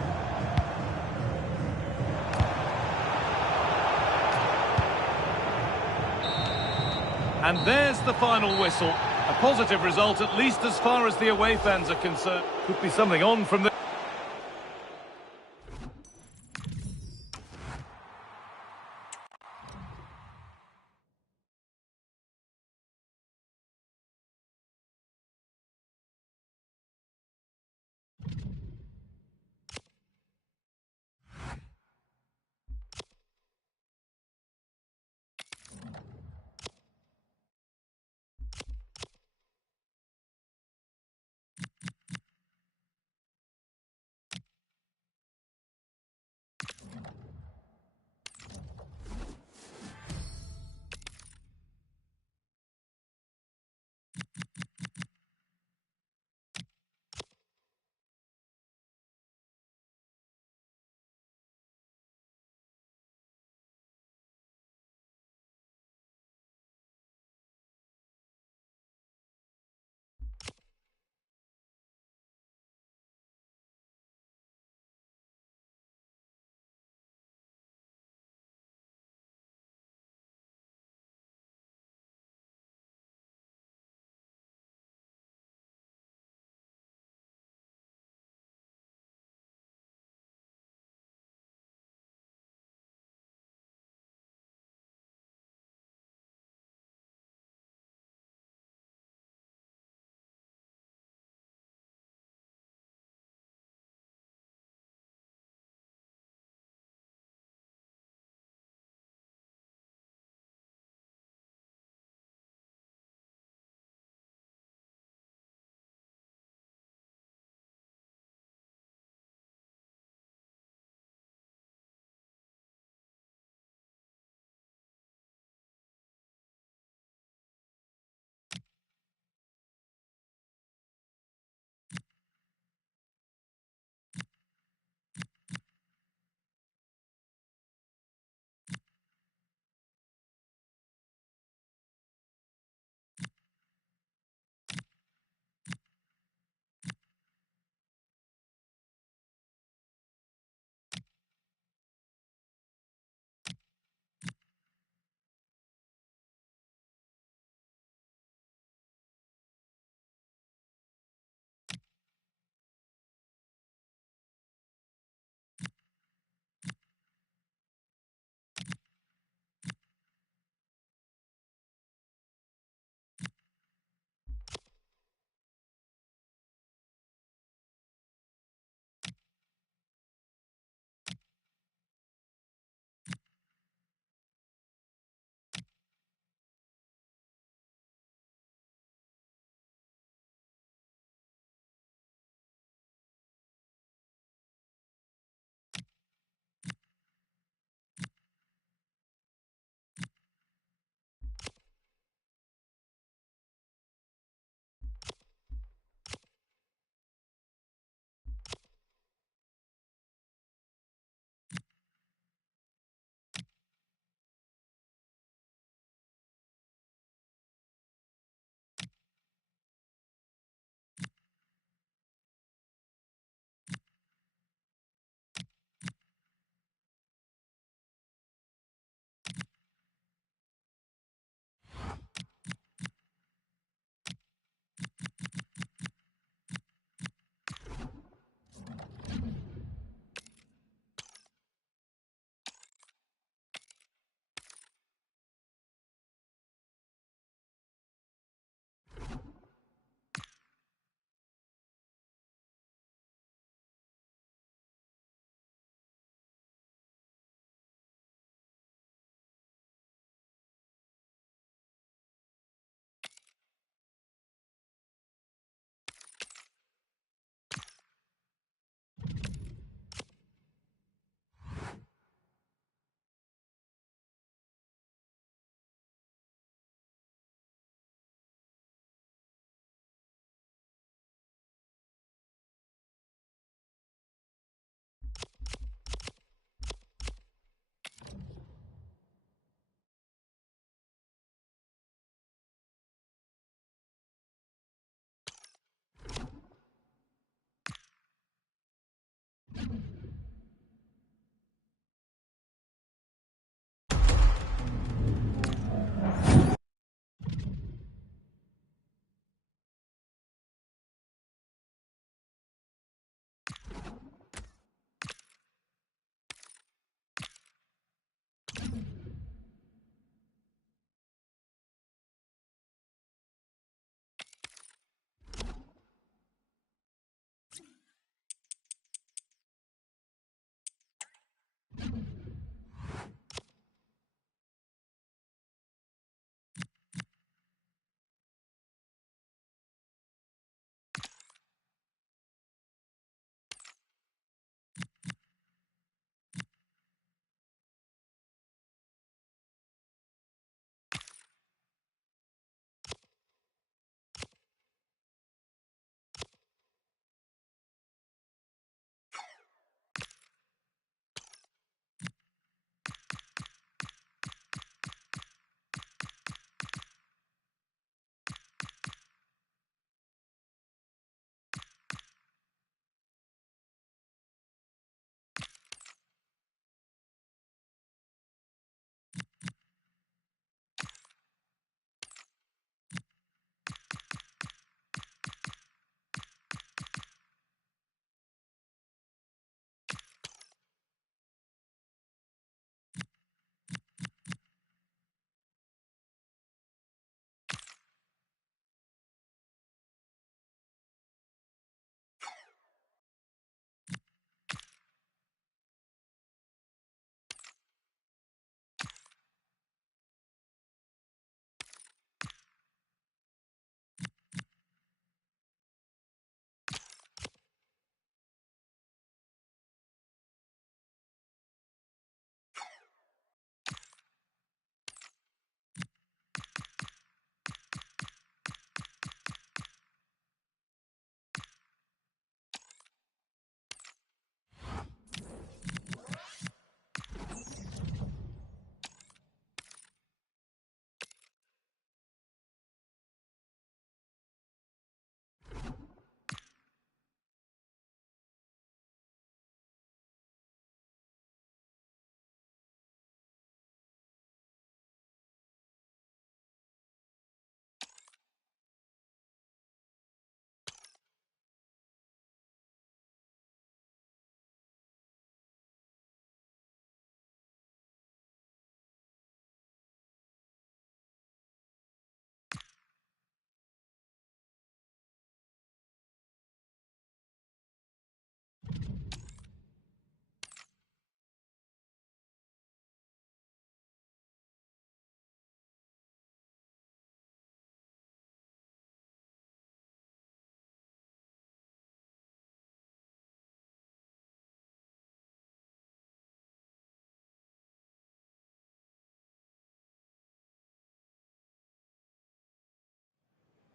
And there's the final whistle. A positive result, at least as far as the away fans are concerned. Could be something on from the...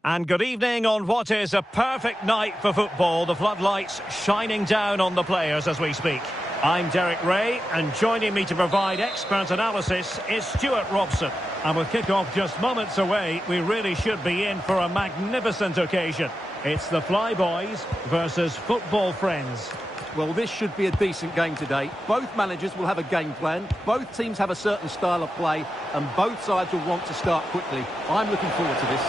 And good evening on what is a perfect night for football. The floodlights shining down on the players as we speak. I'm Derek Ray, and joining me to provide expert analysis is Stuart Robson. And with kick-off just moments away, we really should be in for a magnificent occasion. It's the Flyboys versus Football Friends. Well, this should be a decent game today. Both managers will have a game plan, both teams have a certain style of play, and both sides will want to start quickly. I'm looking forward to this.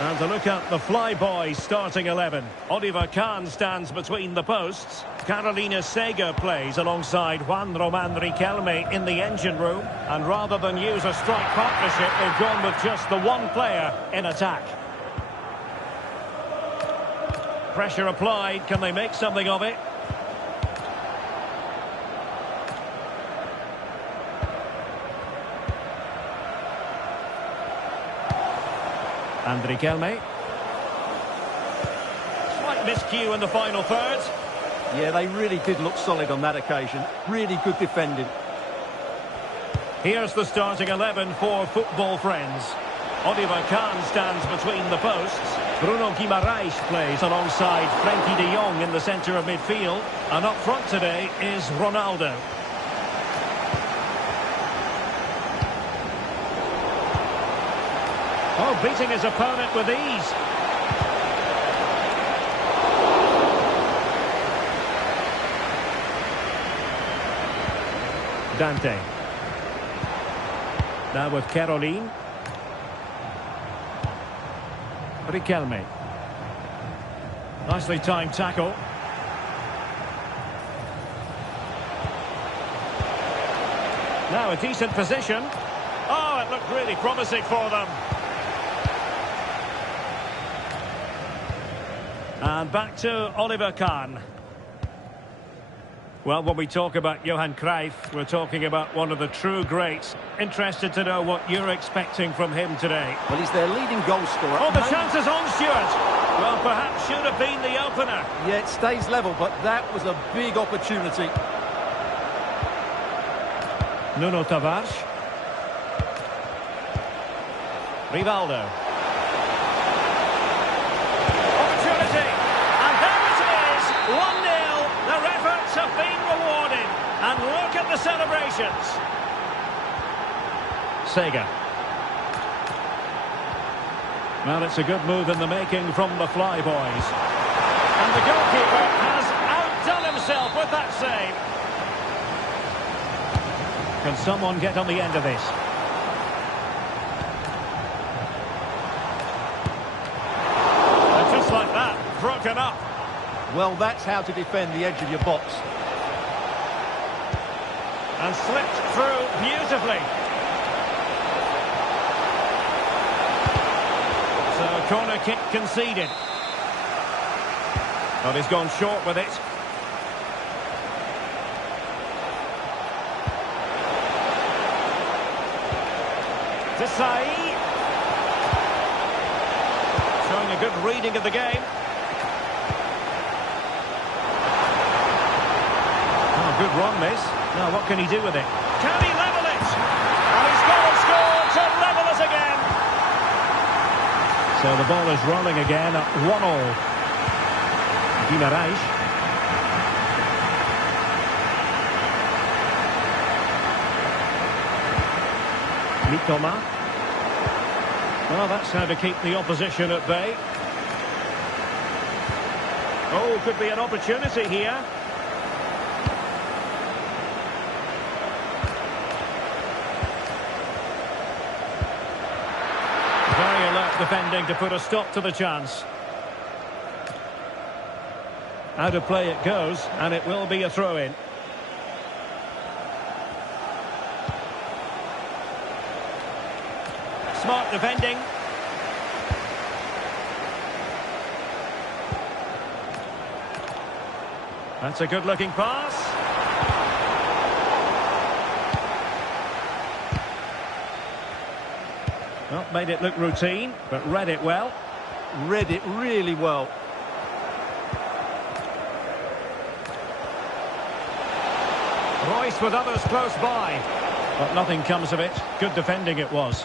And to look at the Flyboys starting 11. Oliver Kahn stands between the posts. Carolina Sega plays alongside Juan Roman Riquelme in the engine room. And rather than use a strike partnership, they've gone with just the one player in attack. Pressure applied. Can they make something of it? And Riquelme. Slight miscue in the final third. Yeah, they really did look solid on that occasion. Really good defending. Here's the starting 11 for Football Friends. Oliver Kahn stands between the posts. Bruno Guimaraes plays alongside Frenkie de Jong in the centre of midfield. And up front today is Ronaldo. Oh, beating his opponent with ease. Dante. Now with Caroline. Riquelme. Nicely timed tackle. Now a decent position. Oh, it looked really promising for them. And back to Oliver Kahn. Well, when we talk about Johan Cruyff, we're talking about one of the true greats. Interested to know what you're expecting from him today. Well, he's their leading goal scorer. Oh, the chance is on, Stuart. Well, perhaps should have been the opener. Yeah, it stays level, but that was a big opportunity. Nuno Tavares. Rivaldo. Opportunity. And there it is. 1-0. Their efforts have been rewarded. And look at the celebrations. Sega. Well, it's a good move in the making from the Flyboys. And the goalkeeper has outdone himself with that save. Can someone get on the end of this? And just like that, broken up. Well, that's how to defend the edge of your box. And slipped through beautifully. So, corner kick conceded. But he's gone short with it. Desai. Showing a good reading of the game. Oh, good run, this. Now, what can he do with it? Can he level it? And he's got to score to level us again. So the ball is rolling again at 1-1. Guimaraes. Mitoma. Well, that's how to keep the opposition at bay. Oh, could be an opportunity here. Very alert defending to put a stop to the chance. Out of play it goes, and it will be a throw-in. Smart defending. That's a good-looking pass. Well, made it look routine, but read it well. Read it really well. Royce with others close by. But nothing comes of it. Good defending it was.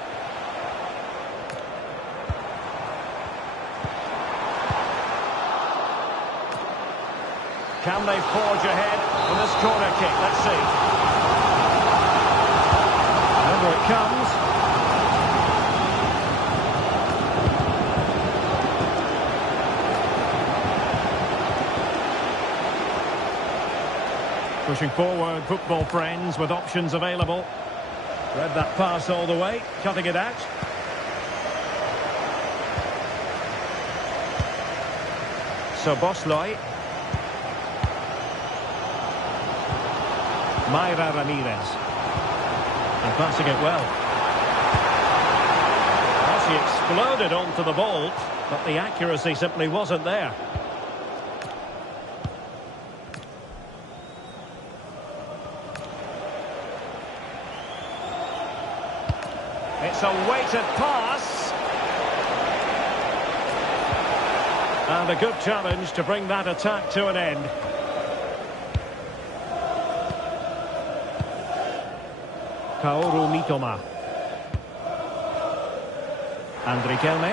Can they forge ahead on this corner kick? Let's see. Over it comes. Pushing forward, football friends, with options available. Read that pass all the way, cutting it out. So Bosley. Mayra Ramirez. And passing it well. Well, she exploded onto the ball, but the accuracy simply wasn't there. It's a weighted pass. And a good challenge to bring that attack to an end. Kaoru Mitoma. Andri Kelme.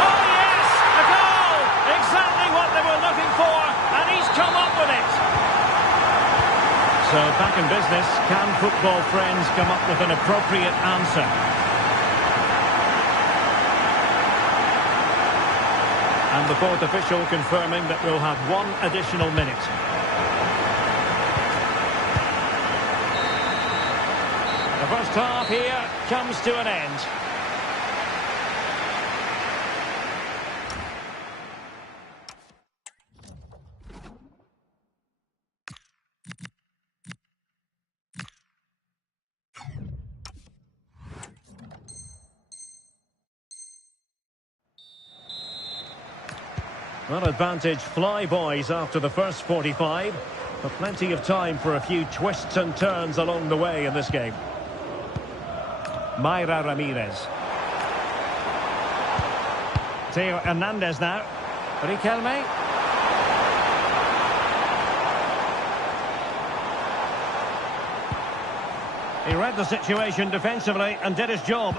Oh yes! A goal! Exactly what they were looking for, and he's come up with it. So back in business, can football friends come up with an appropriate answer? And the fourth official confirming that we'll have one additional minute. The first half here comes to an end. Well, advantage Flyboys after the first 45, but plenty of time for a few twists and turns along the way in this game. Mayra Ramirez. Theo Hernandez now. Riquelme. He read the situation defensively and did his job.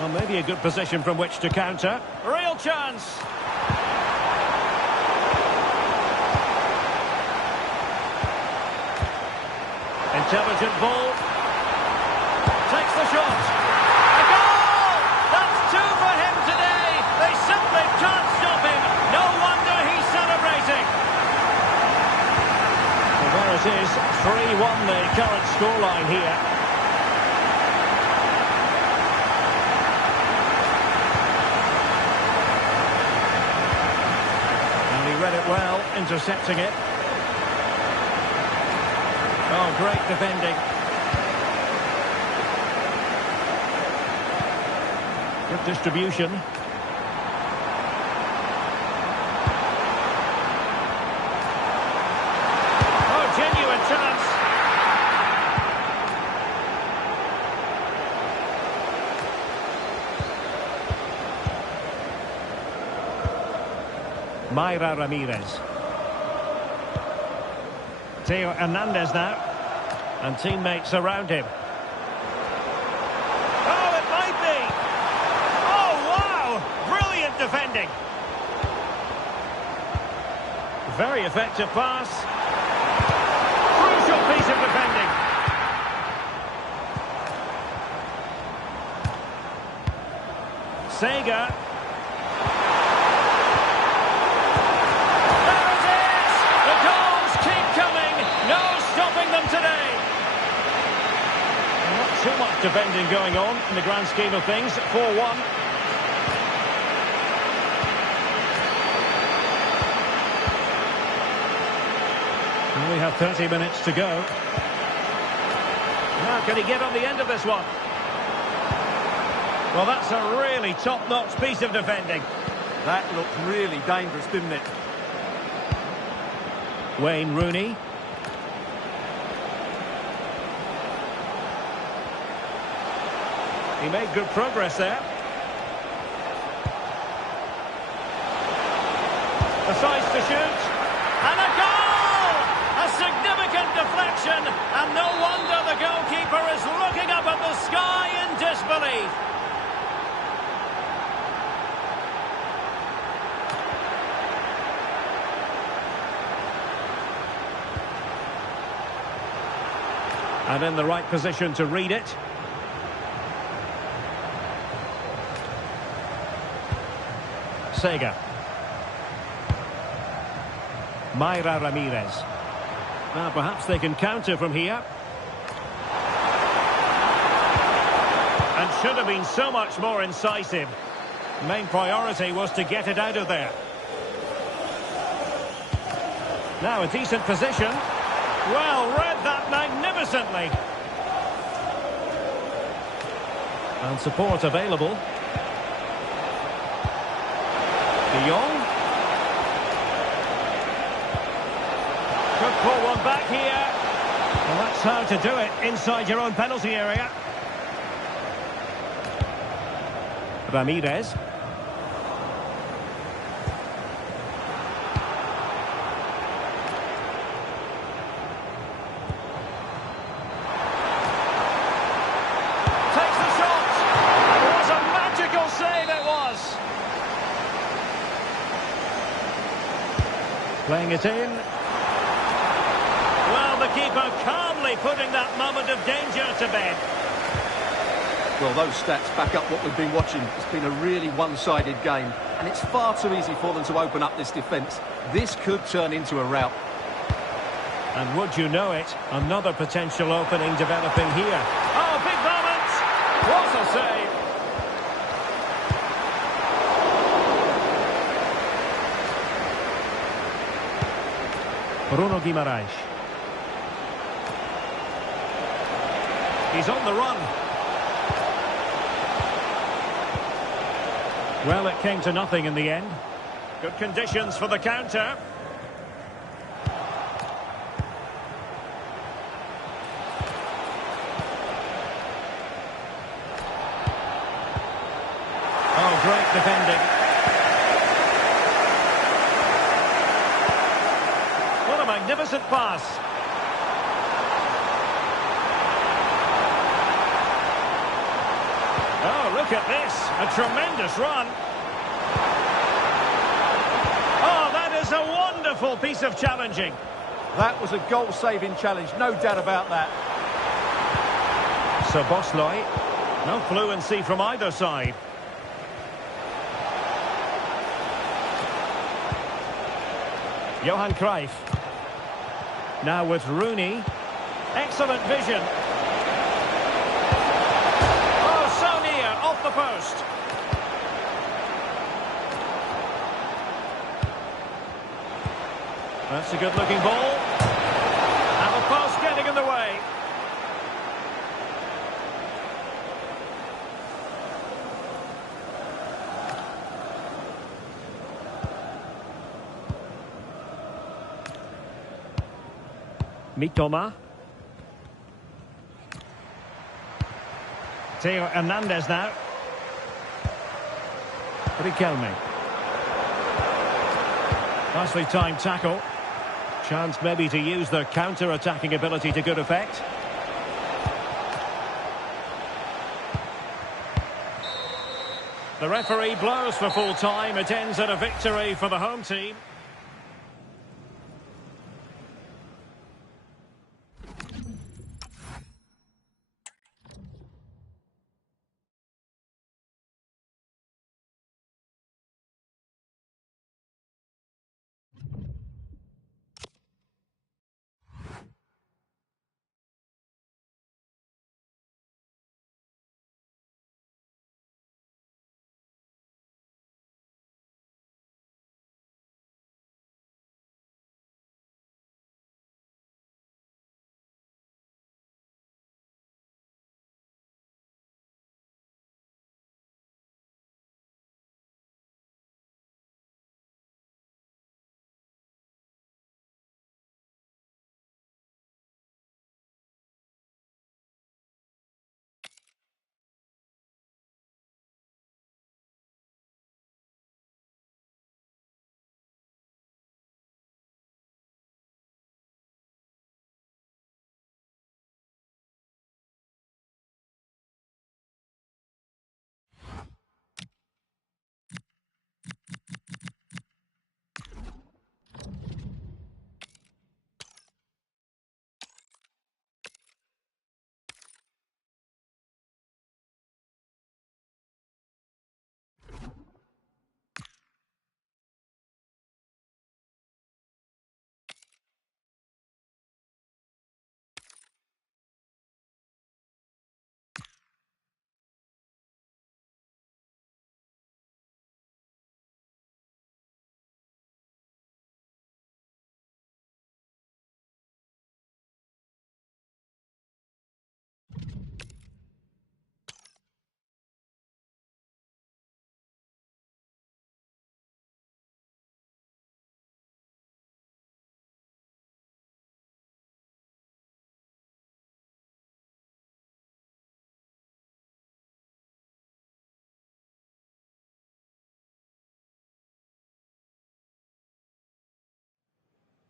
Well, maybe a good position from which to counter. Real chance. Intelligent ball. Takes the shot. A goal! That's two for him today. They simply can't stop him. No wonder he's celebrating. Well, there it is. 3-1 the current scoreline here. And he read it well, intercepting it. Oh, great defending. Good distribution. Oh, genuine chance. Mayra Ramirez. Theo Hernandez now. And teammates around him. Oh, it might be! Oh, wow! Brilliant defending. Very effective pass. Crucial piece of defending. Sega. There it is! The goals keep coming. No stopping them today. Not too much defending going on in the grand scheme of things. 4-1. We have 30 minutes to go. Now, can he get on the end of this one? Well, that's a really top-notch piece of defending. That looked really dangerous, didn't it? Wayne Rooney. He made good progress there. Decides to shoot. And a goal! A significant deflection. And no wonder the goalkeeper is looking up at the sky in disbelief. And in the right position to read it. Sega. Mayra Ramirez. Now perhaps they can counter from here. And should have been so much more incisive. Main priority was to get it out of there. Now a decent position. Well, read that magnificently. And support available. De Jong. Could pull one back here. Well, that's how to do it inside your own penalty area. Ramirez. Takes the shot. What a magical save it was. Playing it in. Well, the keeper calmly putting that moment of danger to bed. Well, those stats back up what we've been watching. It's been a really one-sided game, and it's far too easy for them to open up this defence. This could turn into a rout. And would you know it, another potential opening developing here. Oh, big moment! What a save! Bruno Guimaraes. He's on the run. Well, it came to nothing in the end. Good conditions for the counter. Oh, great defending. What a magnificent pass. Oh, look at this. A tremendous run. Oh, that is a wonderful piece of challenging. That was a goal-saving challenge, no doubt about that. Szoboszlai. No fluency from either side. Johan Cruyff. Now with Rooney. Excellent vision. Off the post. That's a good looking ball. And the post getting in the way. Mitoma. Theo Hernandez now. Riquelme. Nicely timed tackle. Chance maybe to use their counter-attacking ability to good effect. The referee blows for full time. It ends at a victory for the home team.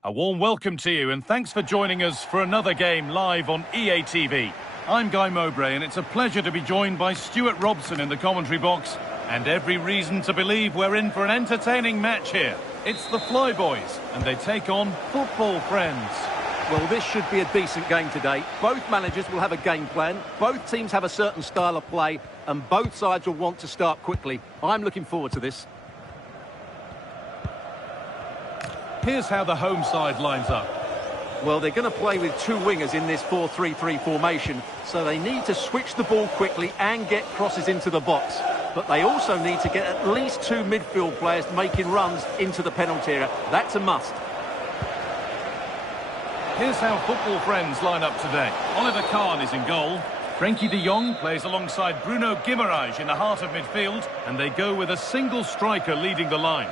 A warm welcome to you and thanks for joining us for another game live on EA TV. I'm Guy Mowbray and it's a pleasure to be joined by Stuart Robson in the commentary box, and every reason to believe we're in for an entertaining match here. It's the Flyboys and they take on Football Friends. Well, this should be a decent game today. Both managers will have a game plan, both teams have a certain style of play, and both sides will want to start quickly. I'm looking forward to this. Here's how the home side lines up. Well, they're going to play with two wingers in this 4-3-3 formation, so they need to switch the ball quickly and get crosses into the box. But they also need to get at least two midfield players making runs into the penalty area. That's a must. Here's how Football Friends line up today. Oliver Kahn is in goal. Frenkie de Jong plays alongside Bruno Guimaraes in the heart of midfield, and they go with a single striker leading the line.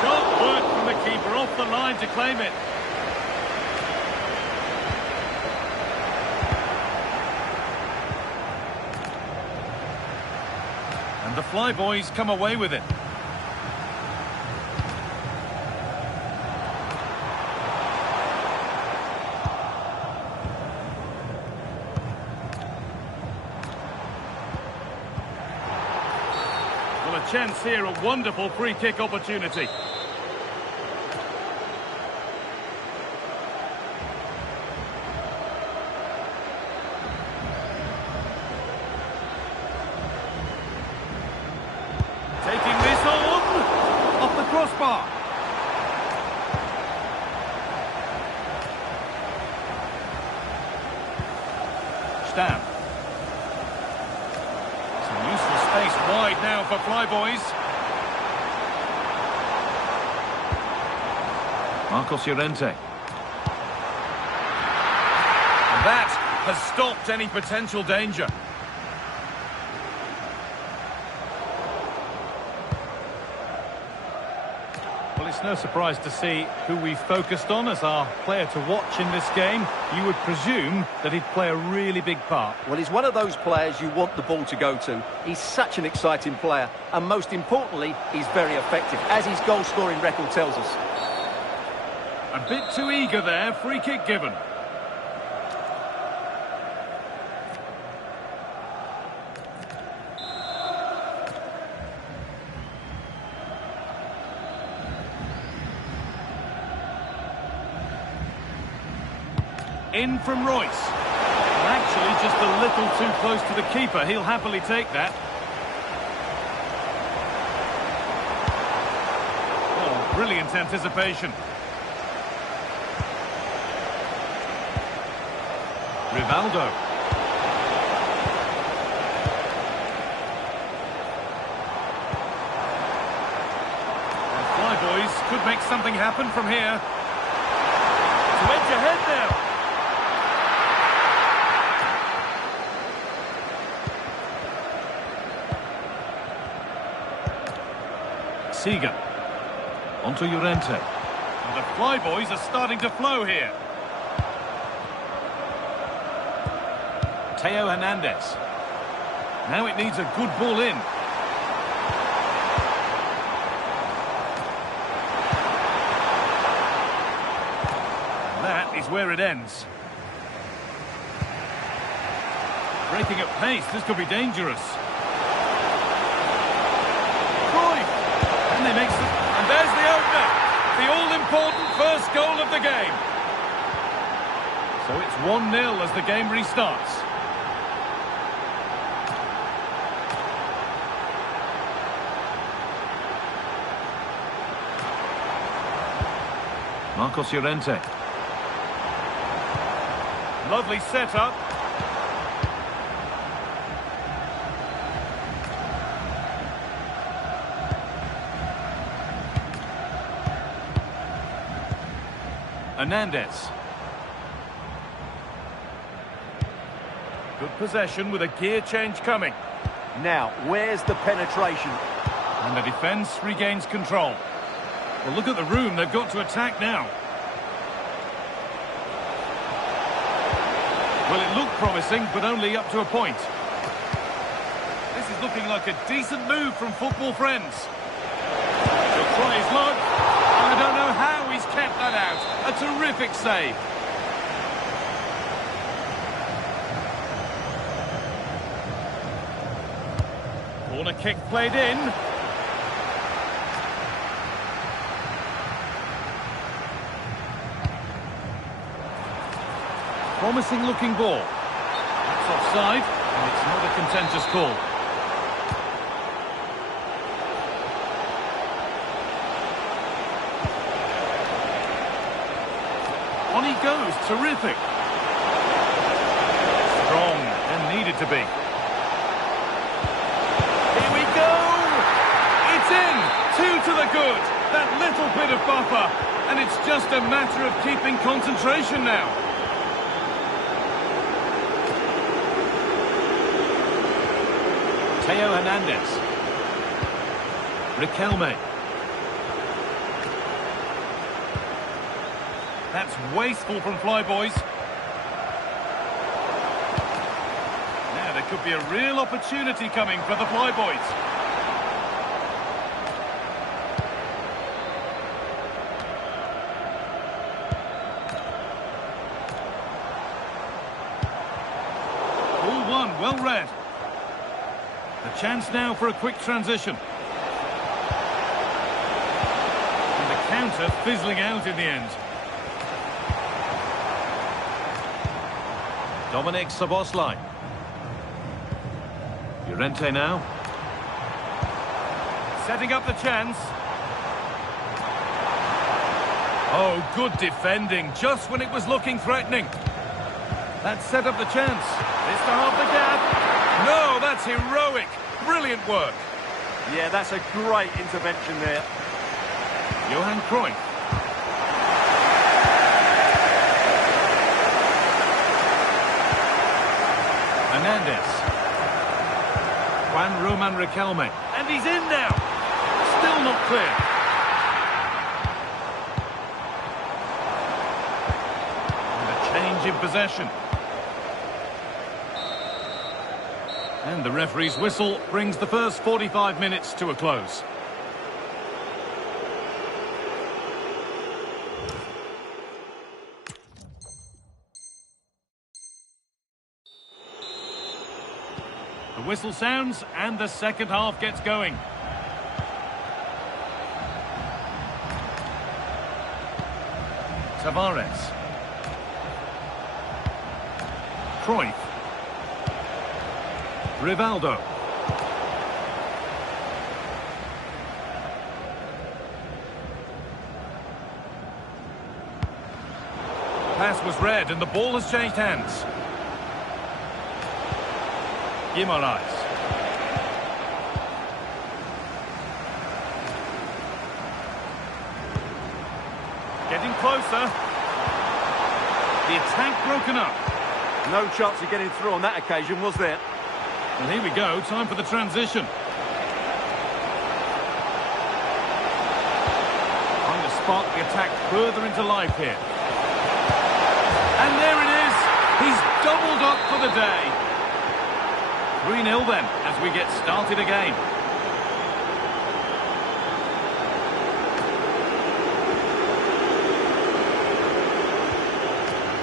Sharp work from the keeper off the line to claim it. And the Flyboys come away with it. Well, a chance here, a wonderful free kick opportunity. Taking this on, off the crossbar. Stam. Some useful space wide now for Flyboys. Marcos Llorente. And that has stopped any potential danger. Well, it's no surprise to see who we focused on as our player to watch in this game. You would presume that he'd play a really big part. Well, he's one of those players you want the ball to go to. He's such an exciting player, and most importantly, he's very effective, as his goal-scoring record tells us. A bit too eager there, free kick given. In from Royce. Well, actually, just a little too close to the keeper. He'll happily take that. Oh, brilliant anticipation. Rivaldo. The Flyboys could make something happen from here. To edge ahead now. Seager. Onto Llorente. And the Flyboys are starting to flow here. Theo Hernandez. Now it needs a good ball in. And that is where it ends. Breaking at pace, this could be dangerous. And they make some, and there's the opener, the all-important first goal of the game. So it's 1-0 as the game restarts. Marcos Llorente. Lovely setup. Hernandez. Good possession with a gear change coming. Now, where's the penetration? And the defence regains control. Well, look at the room. They've got to attack now. Well, it looked promising, but only up to a point. This is looking like a decent move from football friends. He'll try his luck. I don't know how he's kept that out. A terrific save. Corner kick played in. Promising looking ball. That's offside, and it's not a contentious call. On he goes, terrific. Strong, and needed to be. Here we go! It's in! 2 to the good. That little bit of buffer. And it's just a matter of keeping concentration now. Theo Hernandez. Riquelme. That's wasteful from Flyboys. Now there could be a real opportunity coming for the Flyboys. Ball one, well read. A chance now for a quick transition. And the counter fizzling out in the end. Dominic Szoboszlai. Llorente now. Setting up the chance. Oh, good defending, just when it was looking threatening. That set up the chance. This to half the gap. No, that's heroic. Brilliant work. Yeah, that's a great intervention there. Johan Cruyff. Hernandez. Juan Roman Riquelme. And he's in now. Still not clear. And a change in possession. And the referee's whistle brings the first 45 minutes to a close. The whistle sounds and the second half gets going. Tavares. Cruyff. Rivaldo. Pass was read and the ball has changed hands. Guimaraes. Getting closer. The attack broken up. No chance of getting through on that occasion, was there? And here we go, time for the transition. Trying to spark the attack further into life here. And there it is. He's doubled up for the day. 3-0 then, as we get started again.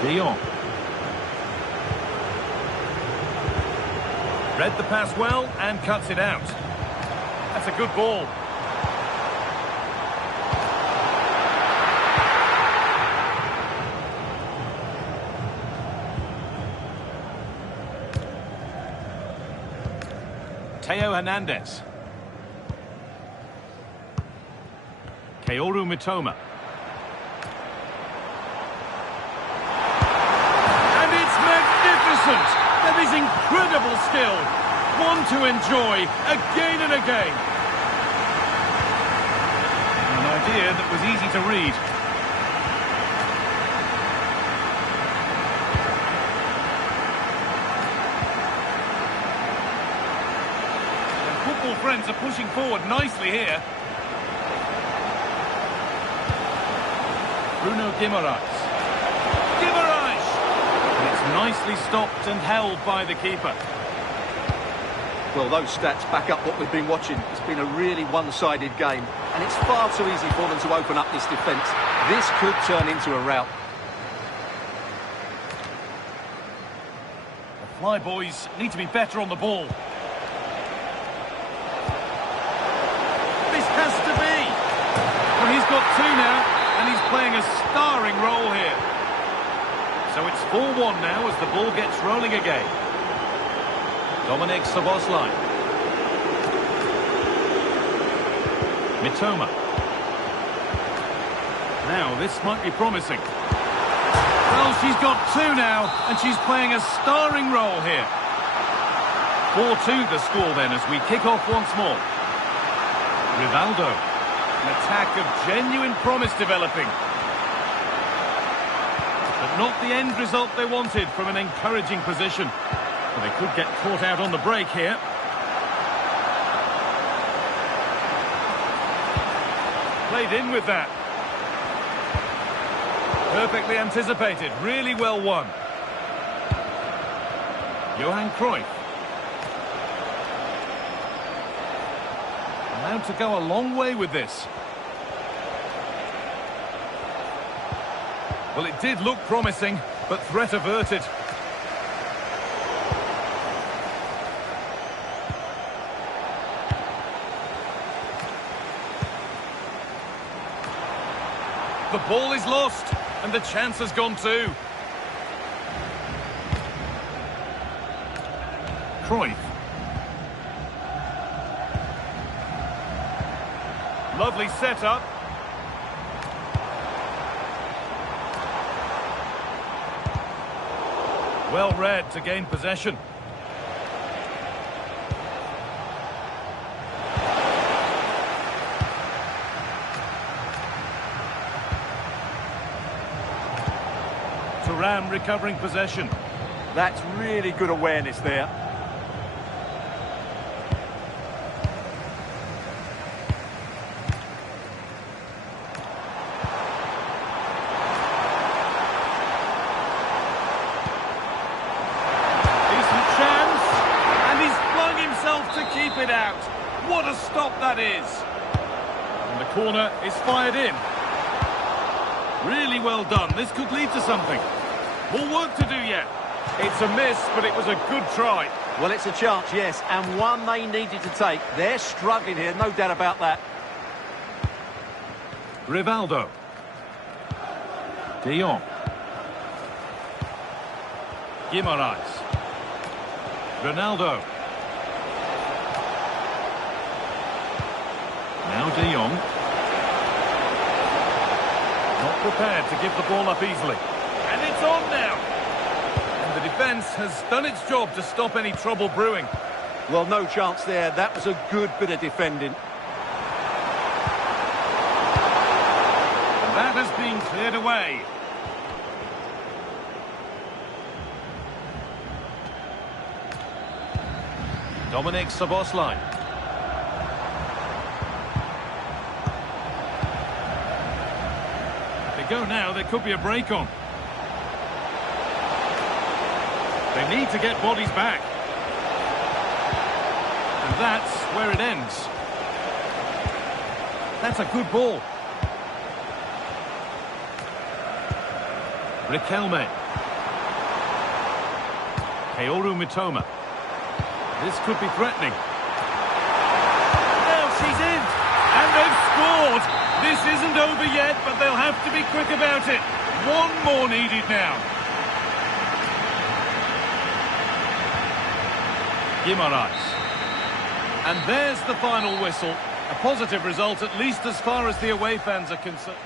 De Jong. Read the pass well and cuts it out. That's a good ball. Theo Hernandez. Kaoru Mitoma. And it's magnificent! That is incredible skill. One to enjoy again and again. An idea that was easy to read. And football friends are pushing forward nicely here. Bruno Guimaraes. Nicely stopped and held by the keeper. Well, those stats back up what we've been watching. It's been a really one-sided game, and it's far too easy for them to open up this defence. This could turn into a rout. The Fly Boys need to be better on the ball. This has to be. Well, he's got two now, and he's playing a starring role here. So it's 4-1 now as the ball gets rolling again. Dominic Szoboszlai. Mitoma. Now, this might be promising. Well, she's got two now, and she's playing a starring role here. 4-2 the score then as we kick off once more. Rivaldo. An attack of genuine promise developing. But not the end result they wanted from an encouraging position. Well, they could get caught out on the break here. Played in with that. Perfectly anticipated, really well won. Johan Cruyff. Allowed to go a long way with this. Well, it did look promising, but threat averted. The ball is lost, and the chance has gone too. Cruyff. Lovely setup. Well read to gain possession. Thuram recovering possession. That's really good awareness there. Decent chance, and he's flung himself to keep it out. What a stop that is. And the corner is fired in. Really well done. This could lead to something. More work to do yet. It's a miss, but it was a good try. Well, it's a chance, yes, and one they needed to take. They're struggling here, no doubt about that. Rivaldo. De Jong. Guimaraes. Ronaldo. Now De Jong. Not prepared to give the ball up easily. And it's on now. And the defence has done its job to stop any trouble brewing. Well, no chance there. That was a good bit of defending. And that has been cleared away. Dominic Szoboszlai. Go now, there could be a break on. They need to get bodies back. And that's where it ends. That's a good ball. Riquelme. Kaoru Mitoma. This could be threatening. Now she's in. And they've scored. This isn't over yet, but they'll have to be quick about it. One more needed now. Guimaraes. And there's the final whistle. A positive result, at least as far as the away fans are concerned.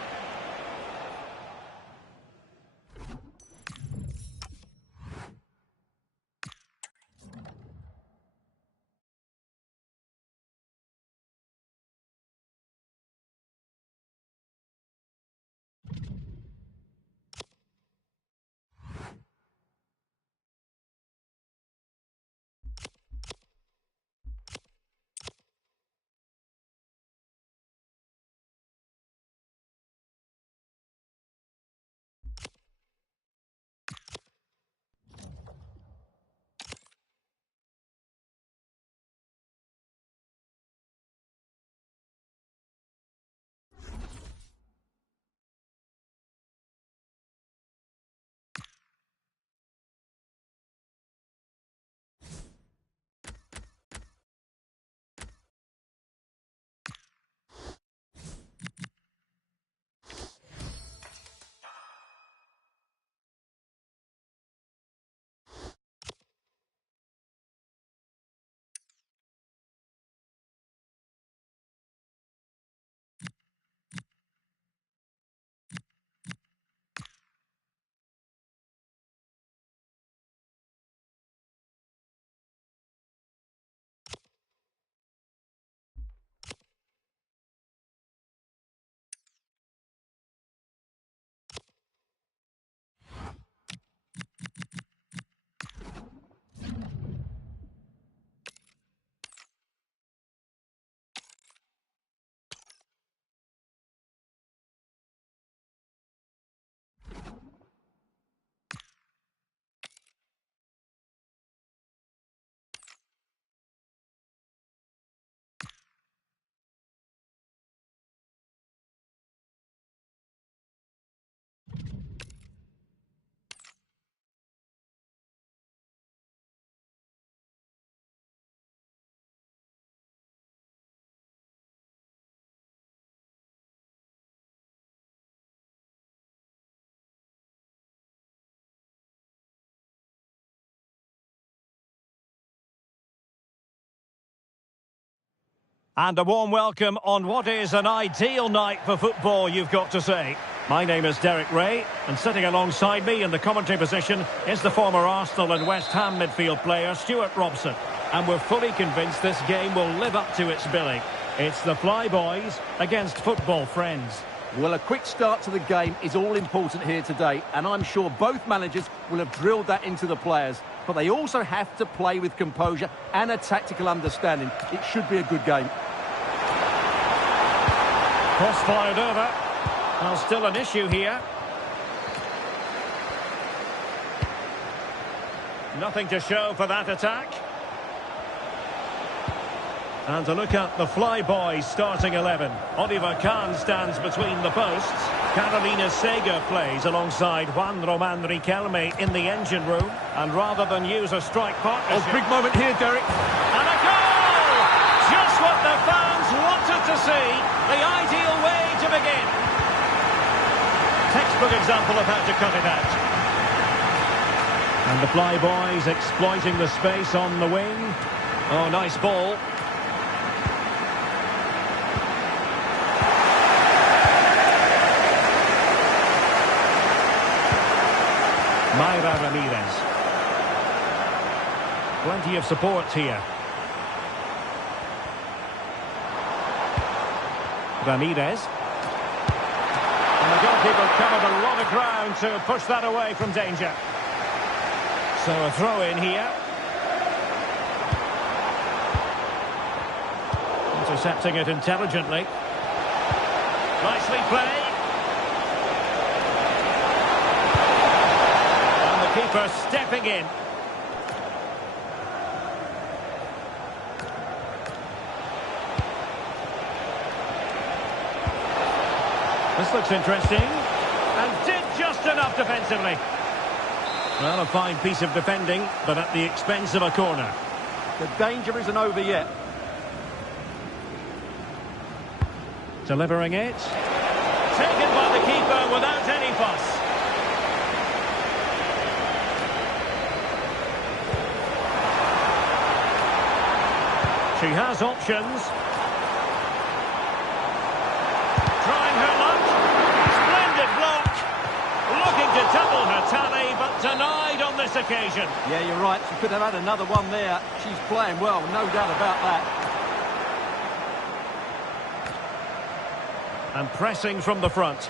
And a warm welcome on what is an ideal night for football, you've got to say. My name is Derek Ray, and sitting alongside me in the commentary position is the former Arsenal and West Ham midfield player Stuart Robson. And we're fully convinced this game will live up to its billing. It's the Flyboys against football friends. Well, a quick start to the game is all important here today, and I'm sure both managers will have drilled that into the players. But they also have to play with composure and a tactical understanding. It should be a good game. Cross fired over. Well, still an issue here. Nothing to show for that attack. And to look at the Flyboys starting 11. Oliver Kahn stands between the posts. Carolina Sega plays alongside Juan Roman Riquelme in the engine room. And rather than use a strike partnership... Oh, big moment here, Derek. And a goal! Just what the fans wanted to see. The ideal way to begin. Textbook example of how to cut it out. And the Flyboys exploiting the space on the wing. Oh, nice ball. Mayra Ramirez. Plenty of support here. Ramirez. And the goalkeeper covered a lot of ground to push that away from danger. So a throw in here. Intercepting it intelligently. Nicely played. Keeper stepping in. This looks interesting. And did just enough defensively. Well, a fine piece of defending, but at the expense of a corner. The danger isn't over yet. Delivering it. Taken by the keeper without any fuss. She has options. Trying her luck. Splendid block. Looking to double her tally, but denied on this occasion. Yeah, you're right. She could have had another one there. She's playing well, no doubt about that. And pressing from the front.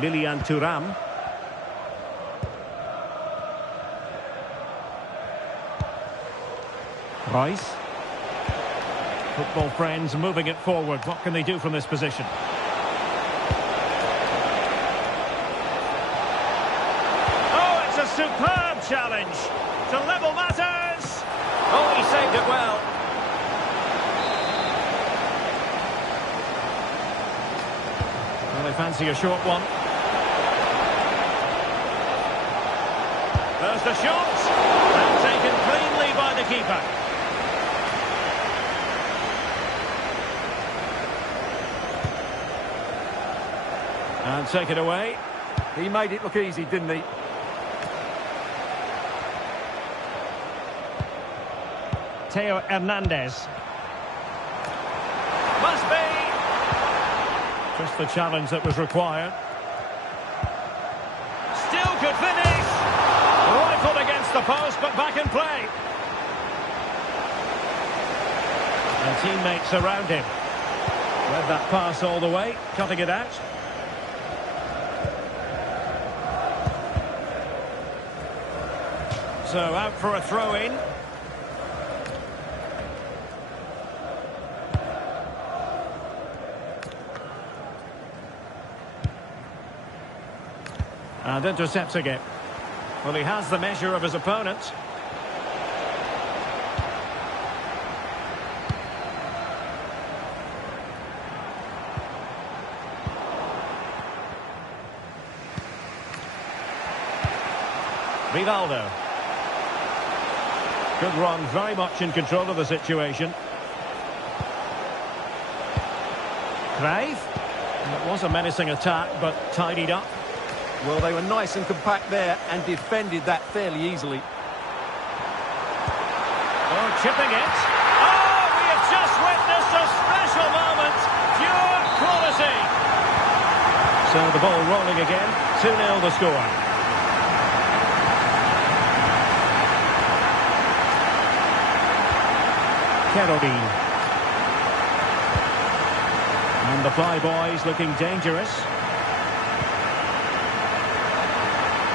Lilian Thuram. Rice. Football friends moving it forward. What can they do from this position? Oh, it's a superb challenge. To level matters. Oh, he saved it well. Well, they fancy a short one. There's the shot. And taken cleanly by the keeper. And take it away. He made it look easy, didn't he? Theo Hernandez. Must be. Just the challenge that was required. Still could finish. Rifled against the post, but back in play. And teammates around him. Read that pass all the way, cutting it out. So out for a throw-in. And intercepting it. Well, he has the measure of his opponent. Rivaldo. Good run, very much in control of the situation. Crave. It was a menacing attack, but tidied up. Well, they were nice and compact there and defended that fairly easily. Oh, chipping it. Oh, we have just witnessed a special moment. Pure quality. So the ball rolling again. 2-0 the score. Kerajinan. And the Flyboys looking dangerous.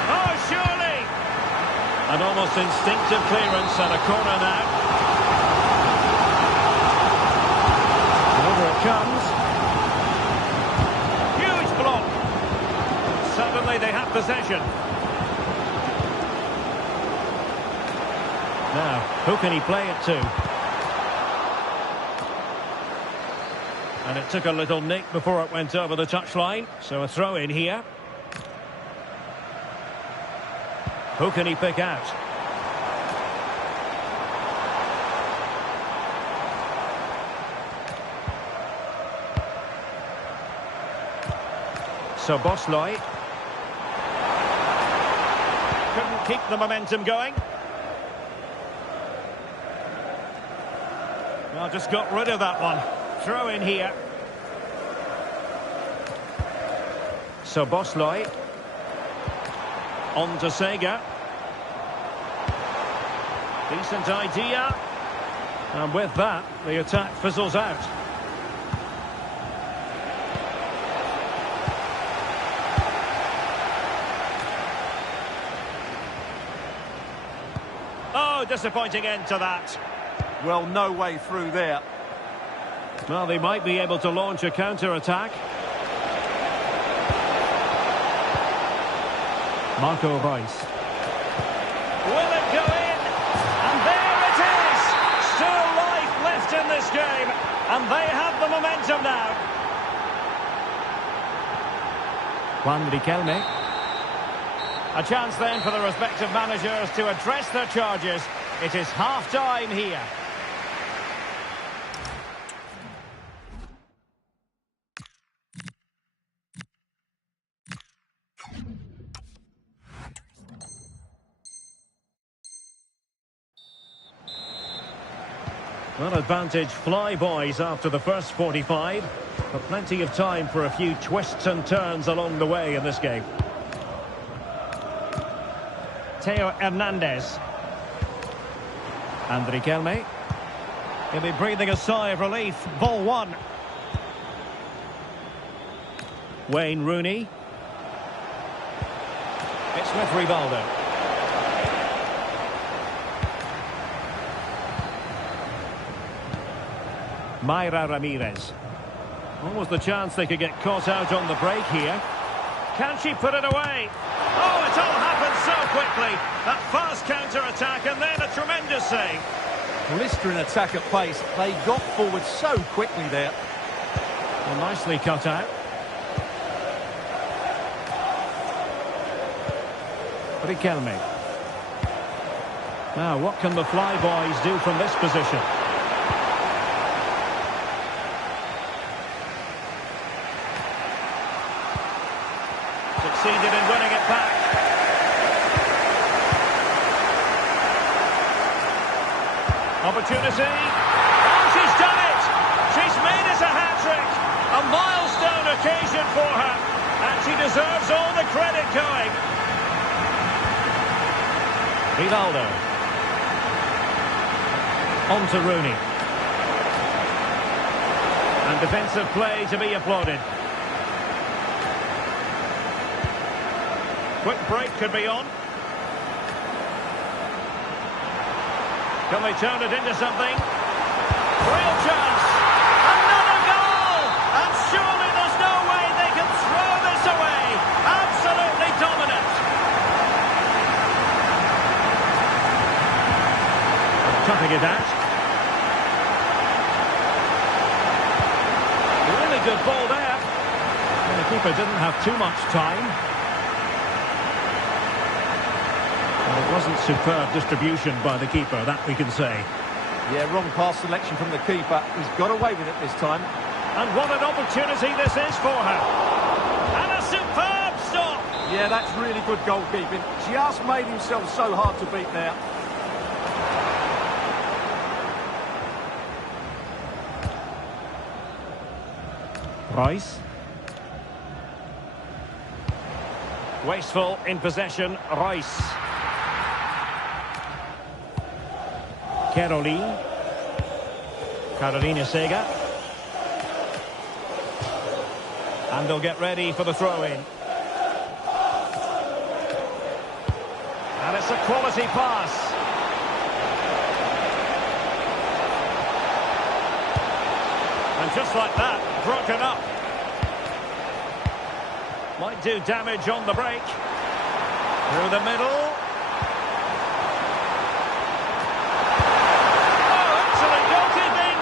Oh, surely! An almost instinctive clearance and a corner now. And over it comes. Huge block. Suddenly they have possession. Now, who can he play it to? And it took a little nick before it went over the touchline. So a throw in here. Who can he pick out? So Bosley couldn't keep the momentum going. Well, just got rid of that one. Throw in here. So Bosley. On to Sega. Decent idea. And with that, the attack fizzles out. Oh, disappointing end to that. Well, no way through there. Well, they might be able to launch a counter-attack. Marco Reus. Will it go in? And there it is! Still life left in this game. And they have the momentum now. Juan Riquelme. A chance then for the respective managers to address their charges. It is half-time here. Well, advantage Flyboys after the first 45, but plenty of time for a few twists and turns along the way in this game. Theo Hernandez. And Riquelme. He'll be breathing a sigh of relief. Ball one. Wayne Rooney. It's with Rivaldo. Mayra Ramirez. Almost the chance they could get caught out on the break here. Can she put it away? Oh, it all happened so quickly. That fast counter-attack and then a tremendous save. Blistering attack at pace. They got forward so quickly there. Well, nicely cut out. Riquelme. Now, what can the Flyboys do from this position? Succeeded in winning it back. Opportunity. Oh, she's done it! She's made it a hat-trick! A milestone occasion for her. And she deserves all the credit going. Rivaldo. On to Rooney. And defensive play to be applauded. Quick break could be on. Can they turn it into something? Real chance. Another goal! And surely there's no way they can throw this away. Absolutely dominant. Cutting it out. Really good ball there. And the keeper didn't have too much time. It wasn't superb distribution by the keeper, that we can say. Yeah, wrong pass selection from the keeper. He's got away with it this time. And what an opportunity this is for her. And a superb stop. Yeah, that's really good goalkeeping. Just made himself so hard to beat there. Rice. Wasteful in possession, Rice. Carolina Sega. And they'll get ready for the throw-in. And it's a quality pass. And just like that, broken up. Might do damage on the break. Through the middle. Oh, actually got it in.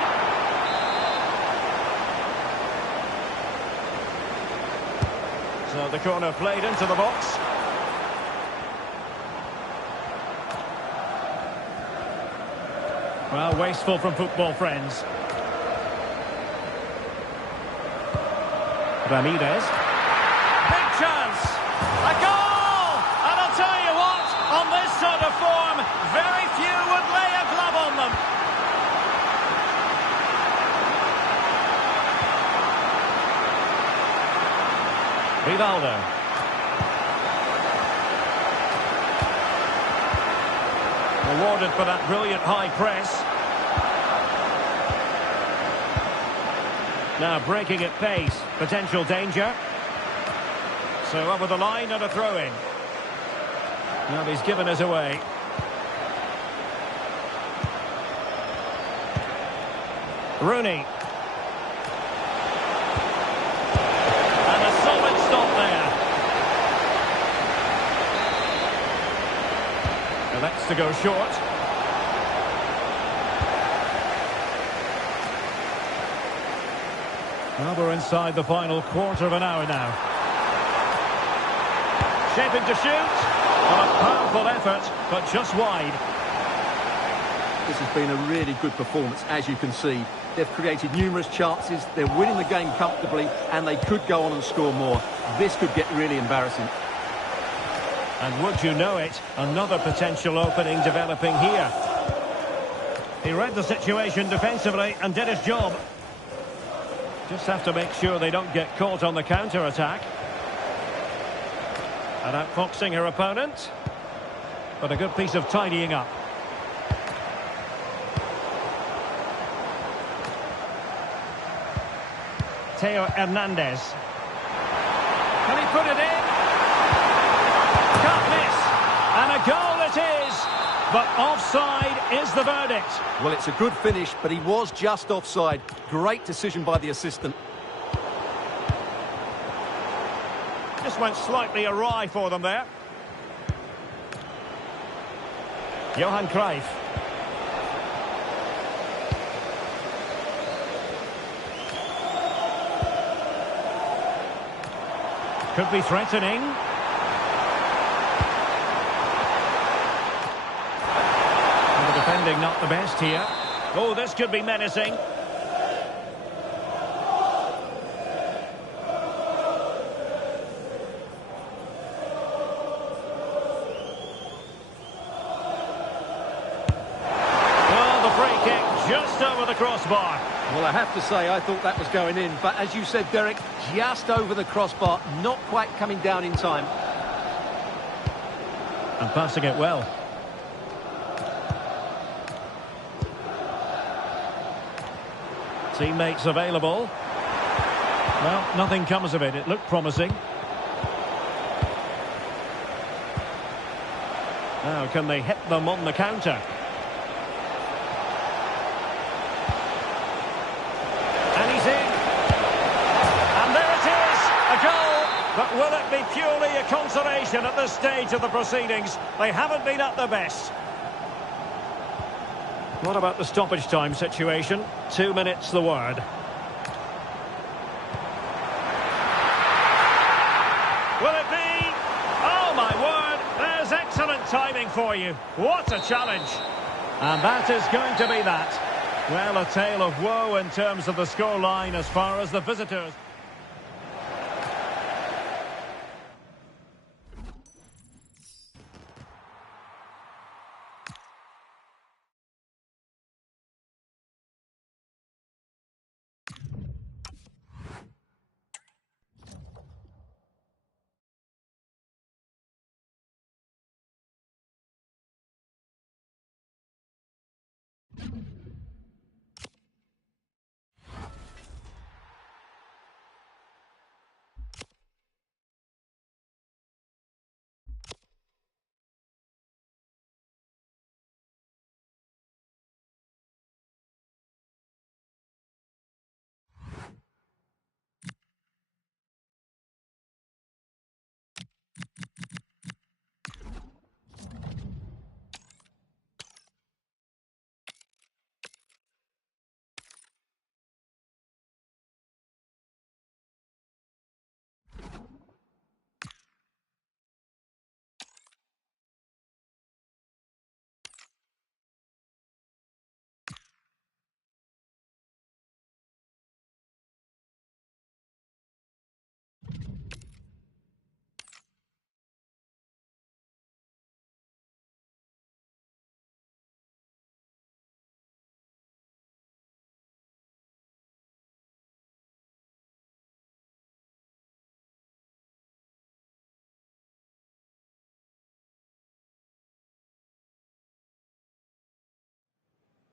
So the corner played into the box. Well, wasteful from football friends. Ramirez. Big chance. A goal! And I'll tell you what, on this sort of form, very few would lay a glove on them. Rivaldo. Rewarded for that brilliant high press. Now breaking at pace, potential danger. So over the line and a throw-in. Now he's given us away. Rooney. And a solid stop there. Elects to go short. Well, we're inside the final quarter of an hour now. Shaping to shoot. Well, a powerful effort, but just wide. This has been a really good performance, as you can see. They've created numerous chances, they're winning the game comfortably, and they could go on and score more. This could get really embarrassing. And would you know it, another potential opening developing here. He read the situation defensively and did his job. Just have to make sure they don't get caught on the counter-attack. And outfoxing her opponent. But a good piece of tidying up. Theo Hernandez. Can he put it in? Can't miss. And a goal it is. But offside is the verdict. Well, it's a good finish, but he was just offside. Great decision by the assistant. Just went slightly awry for them there. Johan Cruyff. Could be threatening. And the defending not the best here. Oh, this could be menacing. Just over the crossbar. Well, I have to say, I thought that was going in. But as you said, Derek, just over the crossbar, not quite coming down in time. And passing it well. Teammates available. Well, nothing comes of it. It looked promising. Now, can they hit them on the counter? But will it be purely a consolation at this stage of the proceedings? They haven't been at their best. What about the stoppage time situation? 2 minutes the word. Will it be? Oh my word, there's excellent timing for you. What a challenge. And that is going to be that. Well, a tale of woe in terms of the scoreline as far as the visitors.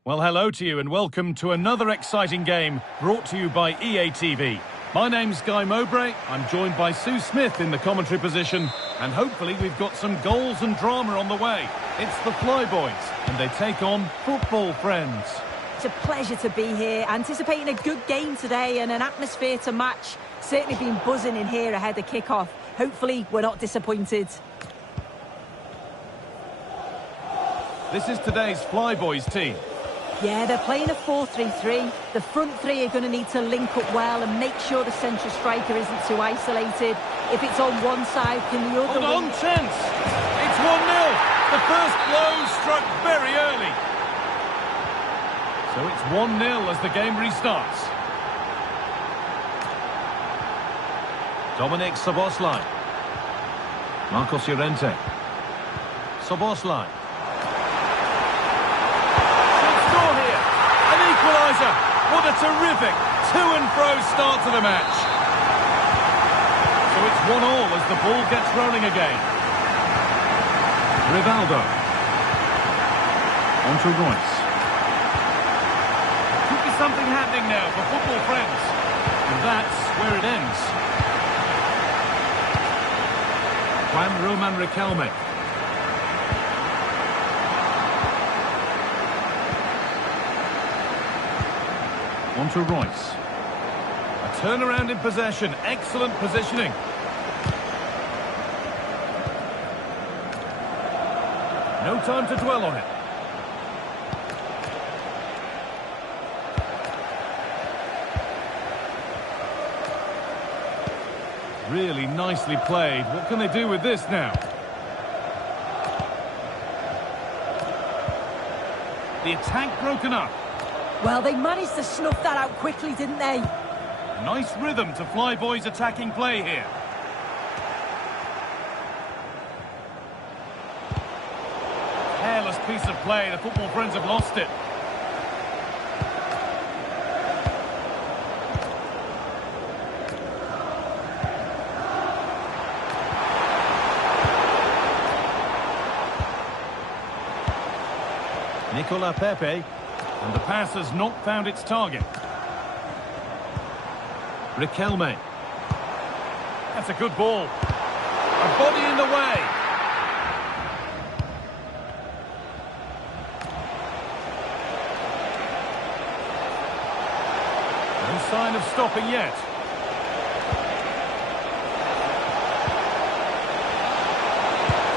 Well, hello to you and welcome to another exciting game brought to you by EA TV. My name's Guy Mowbray. I'm joined by Sue Smith in the commentary position, and hopefully we've got some goals and drama on the way. It's the Flyboys, and they take on football friends. It's a pleasure to be here, anticipating a good game today and an atmosphere to match. Certainly been buzzing in here ahead of kick-off. Hopefully we're not disappointed. This is today's Flyboys team. Yeah, they're playing a 4-3-3. The front three are going to need to link up well and make sure the central striker isn't too isolated. If it's on one side, can the other... Hold on, chance! It's 1-0! The first blow struck very early. So it's 1-0 as the game restarts. Dominic Szoboszlai. Marcos Llorente. Szoboszlai. What a terrific to-and-fro start to the match. So it's 1-1 as the ball gets rolling again. Rivaldo. On to Royce. Could be something happening now for football friends. And that's where it ends. Juan Roman Riquelme. On to Royce. A turnaround in possession. Excellent positioning. No time to dwell on it. Really nicely played. What can they do with this now? The attack broken up. Well, they managed to snuff that out quickly, didn't they? Nice rhythm to Flyboys' attacking play here. Careless piece of play. The football friends have lost it. Nicola Pepe. And the pass has not found its target. Riquelme. That's a good ball. A body in the way. No sign of stopping yet.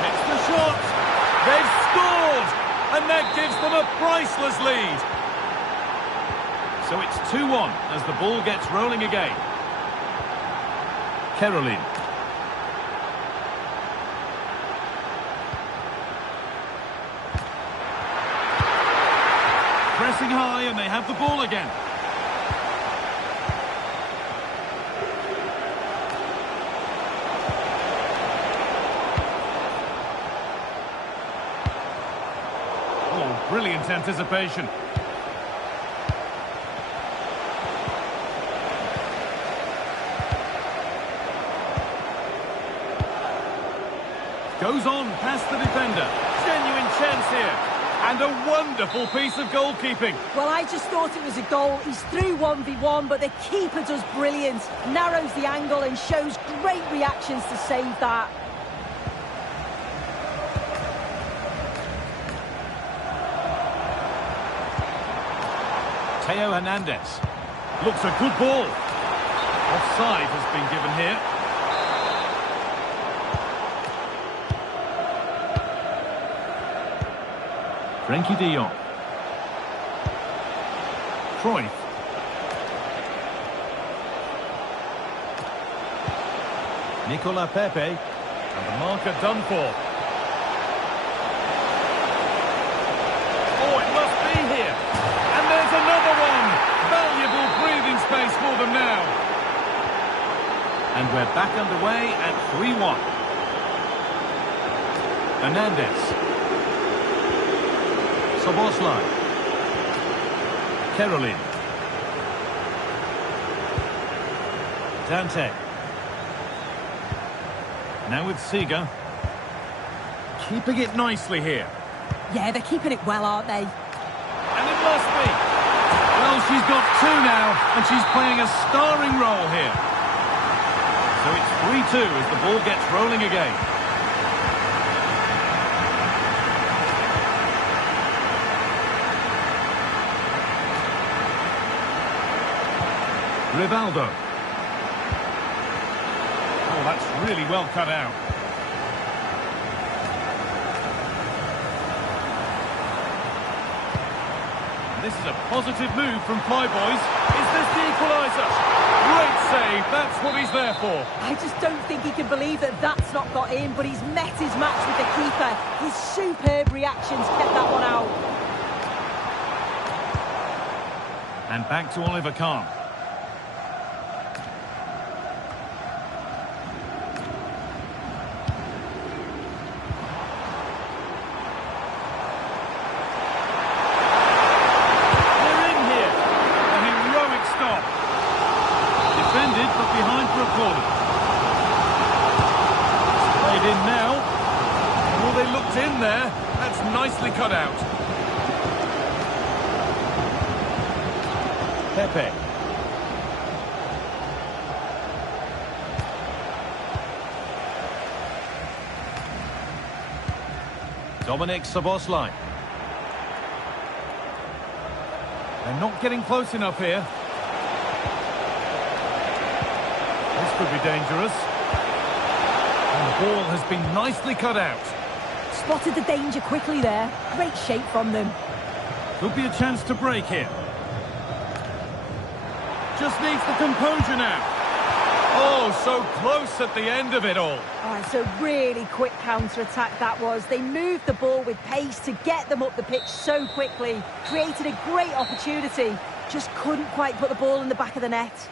It's the shot. They've scored. And that gives them a priceless lead. So it's 2-1 as the ball gets rolling again. Kerajinan. Pressing high and they have the ball again. Oh, brilliant anticipation. Goes on past the defender. Genuine chance here. And a wonderful piece of goalkeeping. Well, I just thought it was a goal. He's through 1v1, but the keeper does brilliant. Narrows the angle and shows great reactions to save that. Theo Hernandez. Looks a good ball. Offside has been given here. Frenkie de Jong. Cruyff. Nicola Pepe. And the marker done for. Oh, it must be here. And there's another one. Valuable breathing space for them now. And we're back underway at 3-1. Hernandez. Szoboszlai. Kerajinan. Dante. Now with Seager. Keeping it nicely here. Yeah, they're keeping it well, aren't they? And it must got two now, and she's playing a starring role here. So it's 3-2 as the ball gets rolling again. Rivaldo. Oh, that's really well cut out. This is a positive move from Flyboys. Is this the equaliser? Great save, that's what he's there for. I just don't think he can believe that that's not got in, but he's met his match with the keeper. His superb reactions kept that one out. And back to Oliver Kahn. Defended, but behind for a corner. It's played in now. Oh, they looked in there. That's nicely cut out. Pepe. Dominic Szoboszlai. They're not getting close enough here. This could be dangerous. And the ball has been nicely cut out. Spotted the danger quickly there. Great shape from them. Could be a chance to break here. Just needs the composure now. Oh, so close at the end of it all. Oh, it's a really quick counter-attack that was. They moved the ball with pace to get them up the pitch so quickly. Created a great opportunity. Just couldn't quite put the ball in the back of the net.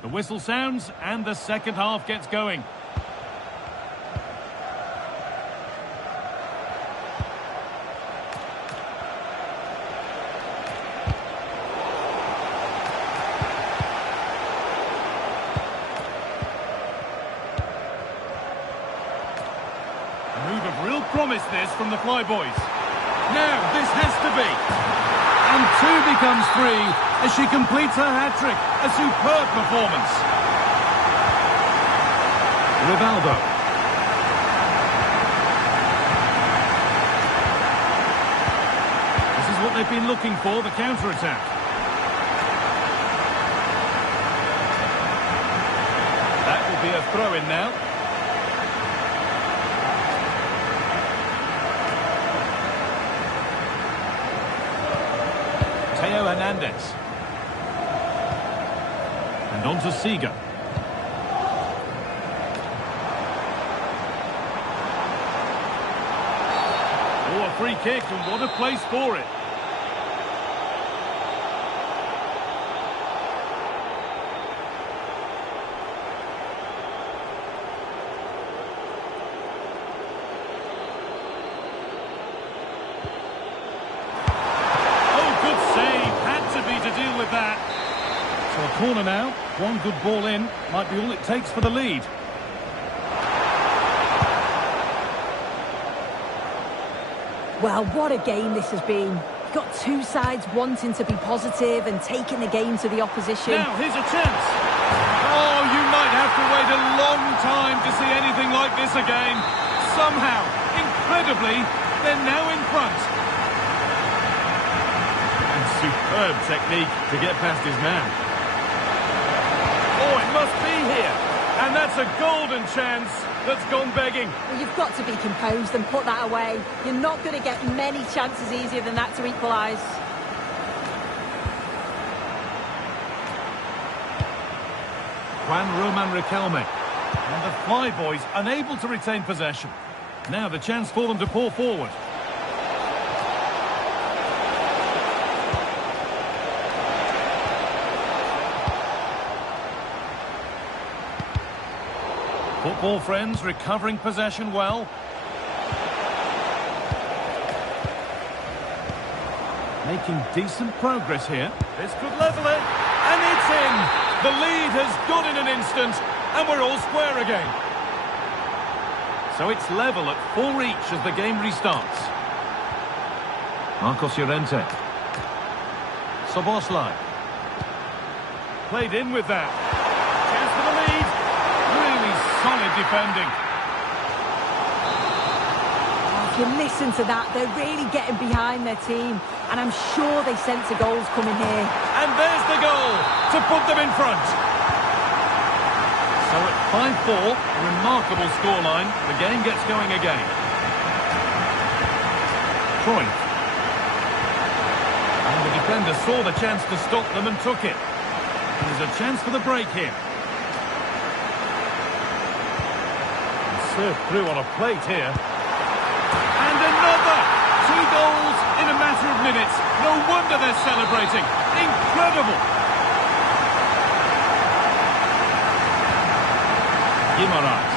The whistle sounds and the second half gets going. A move of real promise this from the Flyboys. Now this has to be. And two becomes three as she completes her hat-trick. A superb performance. Rivaldo. This is what they've been looking for, the counter-attack. That will be a throw-in now. Theo Hernandez. And on to Seeger. Oh, a free kick, and what a place for it. That. So a corner now, one good ball in, might be all it takes for the lead. Well, what a game this has been. You've got two sides wanting to be positive and taking the game to the opposition. Now, here's a chance. Oh, you might have to wait a long time to see anything like this again. Somehow, incredibly, they're now in front. Superb technique to get past his man. Oh, it must be here. And that's a golden chance that's gone begging. Well, you've got to be composed and put that away. You're not going to get many chances easier than that to equalise. Juan Roman Riquelme. And the Flyboys unable to retain possession. Now the chance for them to pour forward. Football friends recovering possession well. Making decent progress here. This could level it. And it's in. The lead has gone in an instant. And we're all square again. So it's level at 4 each as the game restarts. Marcos Llorente. Soboslai. Played in with that. Chance for the lead. Really solid defending. If you listen to that, they're really getting behind their team. And I'm sure they sense a goal's coming here. And there's the goal to put them in front. So at 5-4, remarkable scoreline. The game gets going again. Troy. And the defender saw the chance to stop them and took it. There's a chance for the break here. Served through on a plate here. And another! 2 goals in a matter of minutes. No wonder they're celebrating. Incredible! Guimaraes.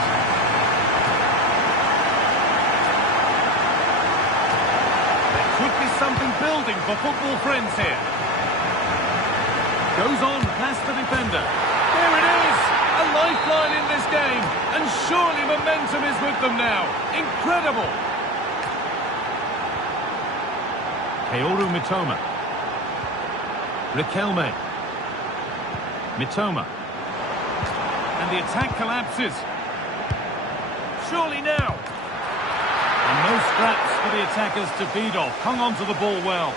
There could be something building for football friends here. Goes on past the defender. There it is! A lifeline in this game. And surely momentum is with them now. Incredible! Kaoru Mitoma. Riquelme. Mitoma. And the attack collapses. Surely now. And no scraps for the attackers to feed off. Hung on to the ball well.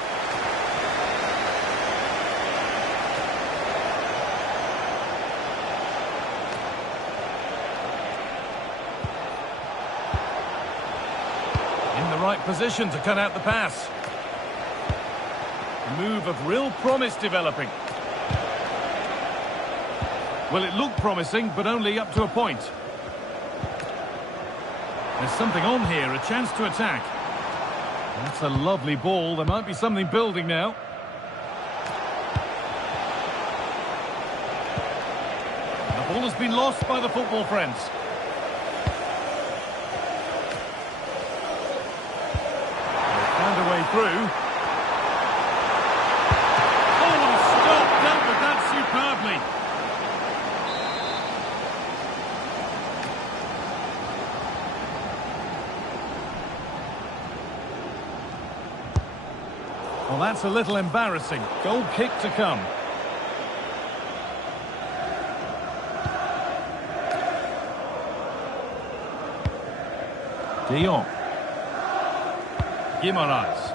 In the right position to cut out the pass. A move of real promise developing. Well, it looked promising, but only up to a point. There's something on here, a chance to attack. That's a lovely ball. There might be something building now. The ball has been lost by the football friends. They found a way through. Oh, stop! Dealt with that superbly. Well, that's a little embarrassing. Goal kick to come. De Jong. Guimaraes.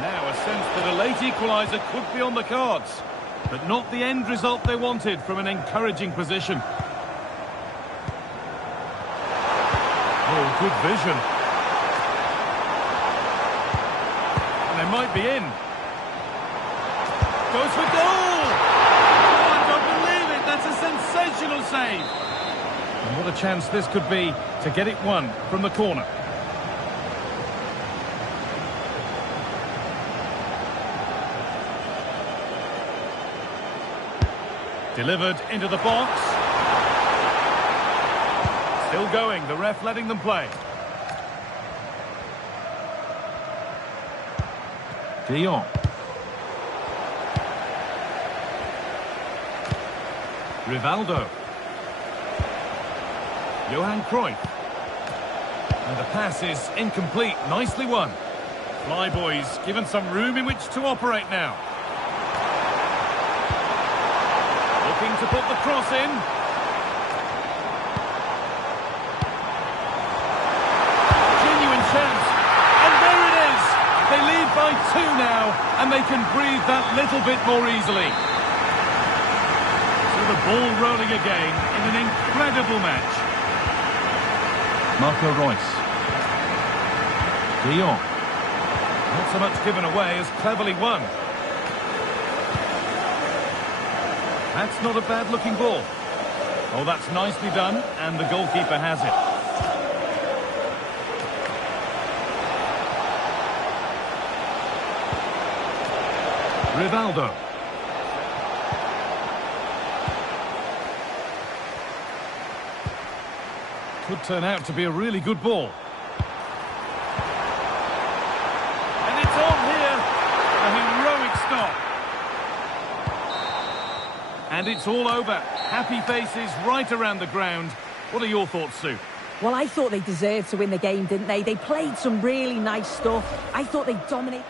Now a sense that a late equaliser could be on the cards, but not the end result they wanted from an encouraging position. Oh, good vision. They might be in. Goes for goal! Oh, I don't believe it. That's a sensational save. And what a chance this could be to get it won from the corner. Delivered into the box. Still going. The ref letting them play. De Jong. Rivaldo. Johan Cruyff. And the pass is incomplete. Nicely won. Flyboys given some room in which to operate now. Looking to put the cross in. Genuine chance. And there it is. They lead by 2 now, and they can breathe that little bit more easily. So the ball rolling again in an incredible match. Marco Reus. De Jong. Not so much given away as cleverly won. That's not a bad-looking ball. Oh, that's nicely done, and the goalkeeper has it. Rivaldo. Could turn out to be a really good ball. And it's on here. A heroic stop. And it's all over. Happy faces right around the ground. What are your thoughts, Sue? Well, I thought they deserved to win the game, didn't they? They played some really nice stuff. I thought they dominated.